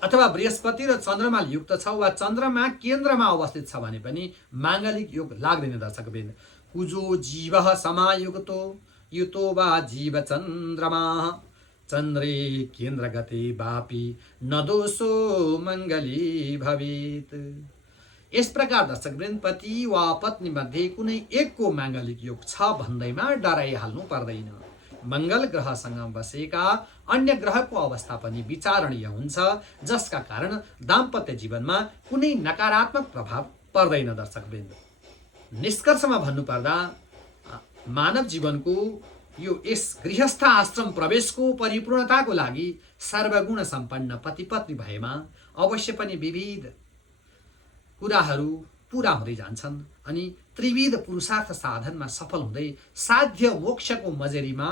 अथवा बृहस्पति र चन्द्रमा युक्त छ वा चन्द्रमा केन्द्रमा अवस्थित छ भने पनि माङ्गलिक योग लाग्दैन। दर्शकवृन्द, कुजो जीवः समायुक्तो युतो वा जीव चन्द्रमा, चन्द्रे केन्द्रगते वापि न दोषो मङ्गली भवेत्। यस प्रकार दर्शकवृन्द, पति वा पत्नी मध्ये कुनै एकको माङ्गलिक योग छ भन्दैमा डराइहाल्नु पर्दैन। मङ्गल ग्रहसँग बसेका अन्य ग्रहको अवस्था पनि विचारणीय हुन्छ, जसका कारण दाम्पत्य जीवनमा कुनै नकारात्मक प्रभाव पर्दैन। दर्शकवृन्द, निष्कर्षमा भन्नुपर्दा मानव जीवनको यो यस गृहस्थ आश्रम प्रवेशको परिपूर्णताको लागि सर्वगुण सम्पन्न पति पत्नी भएमा अवश्य पनि विविध कुराहरू पूरा हुँदै जान्छन् अनि त्रिविध पुरुषार्थ साधनमा सफल हुँदै साध्य मोक्षको मजेरीमा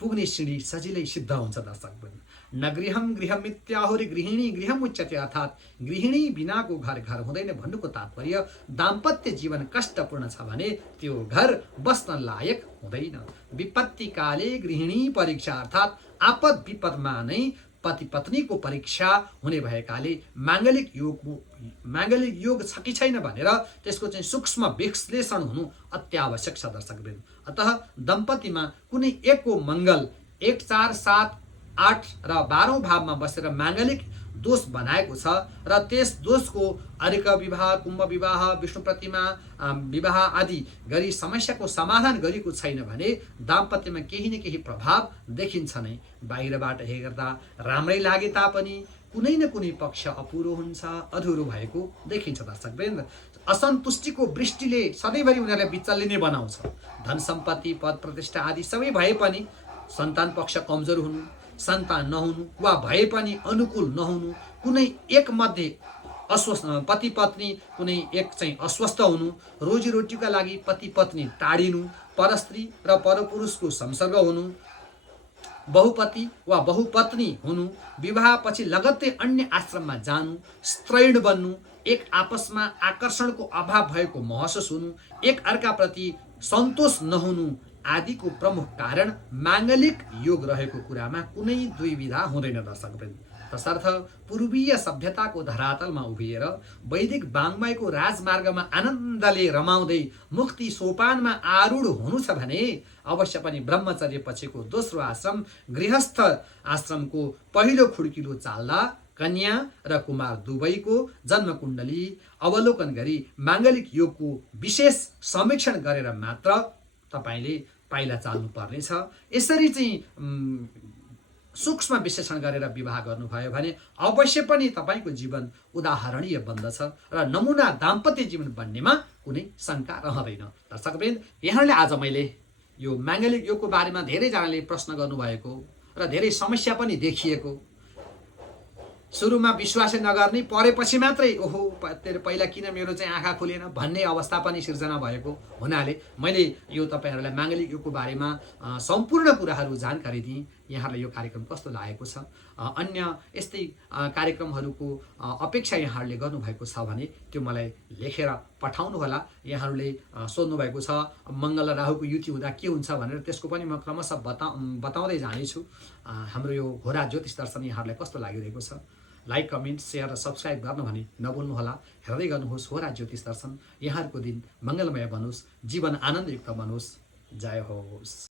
पुग्ने सिँढी सजिलै सिद्ध हुन्छ। दर्शकवृन्द, न गृहम गृहमित्याहुरी गृहिणी गृहम उच्यते, अर्थात् गृहिणी बिनाको घर घर हुँदैन भन्नुको तात्पर्य दाम्पत्य जीवन कष्टपूर्ण छ भने त्यो घर बस्न लायक हुँदैन। विपत्ति काले गृहिणी परीक्षा, अर्थात् आपद विपदमा नै पति पत्नीको परीक्षा हुने भएकाले माङ्गलिक योग छ कि छैन भनेर त्यसको चाहिँ सूक्ष्म विश्लेषण हुनु अत्यावश्यक छ। दर्शकवृन्द, अतः दम्पतिमा कुनै एकको मङ्गल 1, 4, 7, 8 र 12 भावमा बसेर माङ्गलिक दोष बनाएको छ र त्यस दोषको अर्क विवाह, कुम्भ विवाह, विष्णु प्रतिमा विवाह आदि गरी समस्याको समाधान गरेको छैन भने दाम्पत्यमा केही न केही प्रभाव देखिन्छ नै। बाहिरबाट हेर्दा राम्रै लागे तापनि कुनै न कुनै पक्ष अपुरो हुन्छ, अधुरो भएको देखिन्छ। दर्शकवृन्द, असन्तुष्टिको वृष्टिले सधैँभरि उनीहरूलाई विचल्लिने बनाउँछ। धन सम्पत्ति, पद प्रतिष्ठा आदि सबै भए पनि सन्तान पक्ष कमजोर हुनु, सन्तान नहुनु वा भए पनि अनुकूल नहुनु, कुनै एक मध्ये अस्वस्थ पति पत्नी कुनै एक चाहिँ अस्वस्थ हुनु, रोजीरोटीका लागि पति पत्नी टाढिनु, परस्त्री र परपुरुषको संसर्ग हुनु, बहुपति वा बहुपत्नी हुनु, विवाहपछि लगत्तै अन्य आश्रममा जानु, स्त्रैण बन्नु, एक आपसमा आकर्षणको अभाव भएको महसुस हुनु, एक अर्काप्रति सन्तोष नहुनु आदिको प्रमुख कारण माङ्गलिक योग रहेको कुरामा कुनै दुविधा हुँदैन दर्शकवृन्द। तसर्थ पूर्वीय सभ्यताको धरातलमा उभिएर वैदिक वाङ्मयको राजमार्गमा आनन्दले रमाउँदै मुक्ति सोपानमा आरूढ हुनु छ भने अवश्य पनि ब्रह्मचर्य पछिको दोस्रो आश्रम गृहस्थ आश्रमको पहिलो खुड्किलो चाल्दा कन्या र कुमार दुवैको जन्मकुण्डली अवलोकन गरी माङ्गलिक योगको विशेष समीक्षण गरेर मात्र तपाईले पाइला चाल्नु पर्नेछ। यसरी चाहिँ सूक्ष्म विश्लेषण गरेर विवाह गर्नुभयो भने अवश्य पनि तपाईको जीवन उदाहरणीय बन्दछ र नमुना दाम्पत्य जीवन बन्नेमा कुनै शङ्का रहँदैन। दर्शकवृन्द, यहाँले आज मैले यो माङ्गलिक योगको बारेमा धेरैजनाले प्रश्न गर्नुभएको र धेरै समस्या पनि देखिएको, सुरुमा विश्वासै नगर्ने, परेपछि मात्रै ओहो पहिला किन मेरो चाहिँ आँखा खुलेन भन्ने अवस्था पनि सिर्जना भएको हुनाले मैले यो तपाईहरुलाई माङ्गलिक योगको बारेमा सम्पूर्ण कुराहरू जानकारी दिएँ। यहाँलाई यो कार्यक्रम कस्तो लागेको छ, अन्य यस्तै कार्यक्रमहरूको अपेक्षा यहाँहरूले गर्नुभएको छ भने त्यो मलाई लेखेर पठाउनु होला। यहाँहरूले सोध्नु भएको छ मङ्गल र राहुको युति हुँदा के हुन्छ भनेर, त्यसको पनि म क्रमशः बताउँदै जानेछु। हाम्रो यो घोरा ज्योतिष दर्शन यहाँहरूलाई कस्तो लागिरहेको छ, लाइक, कमेन्ट, सेयर र सब्सक्राइब गर्न भने नभुल्नुहोला। हेर्दै गर्नुहोस् घोरा ज्योतिष दर्शन। यहाँहरूको दिन मङ्गलमय बनोस्, जीवन आनन्दयुक्त बनोस्। जय होस्।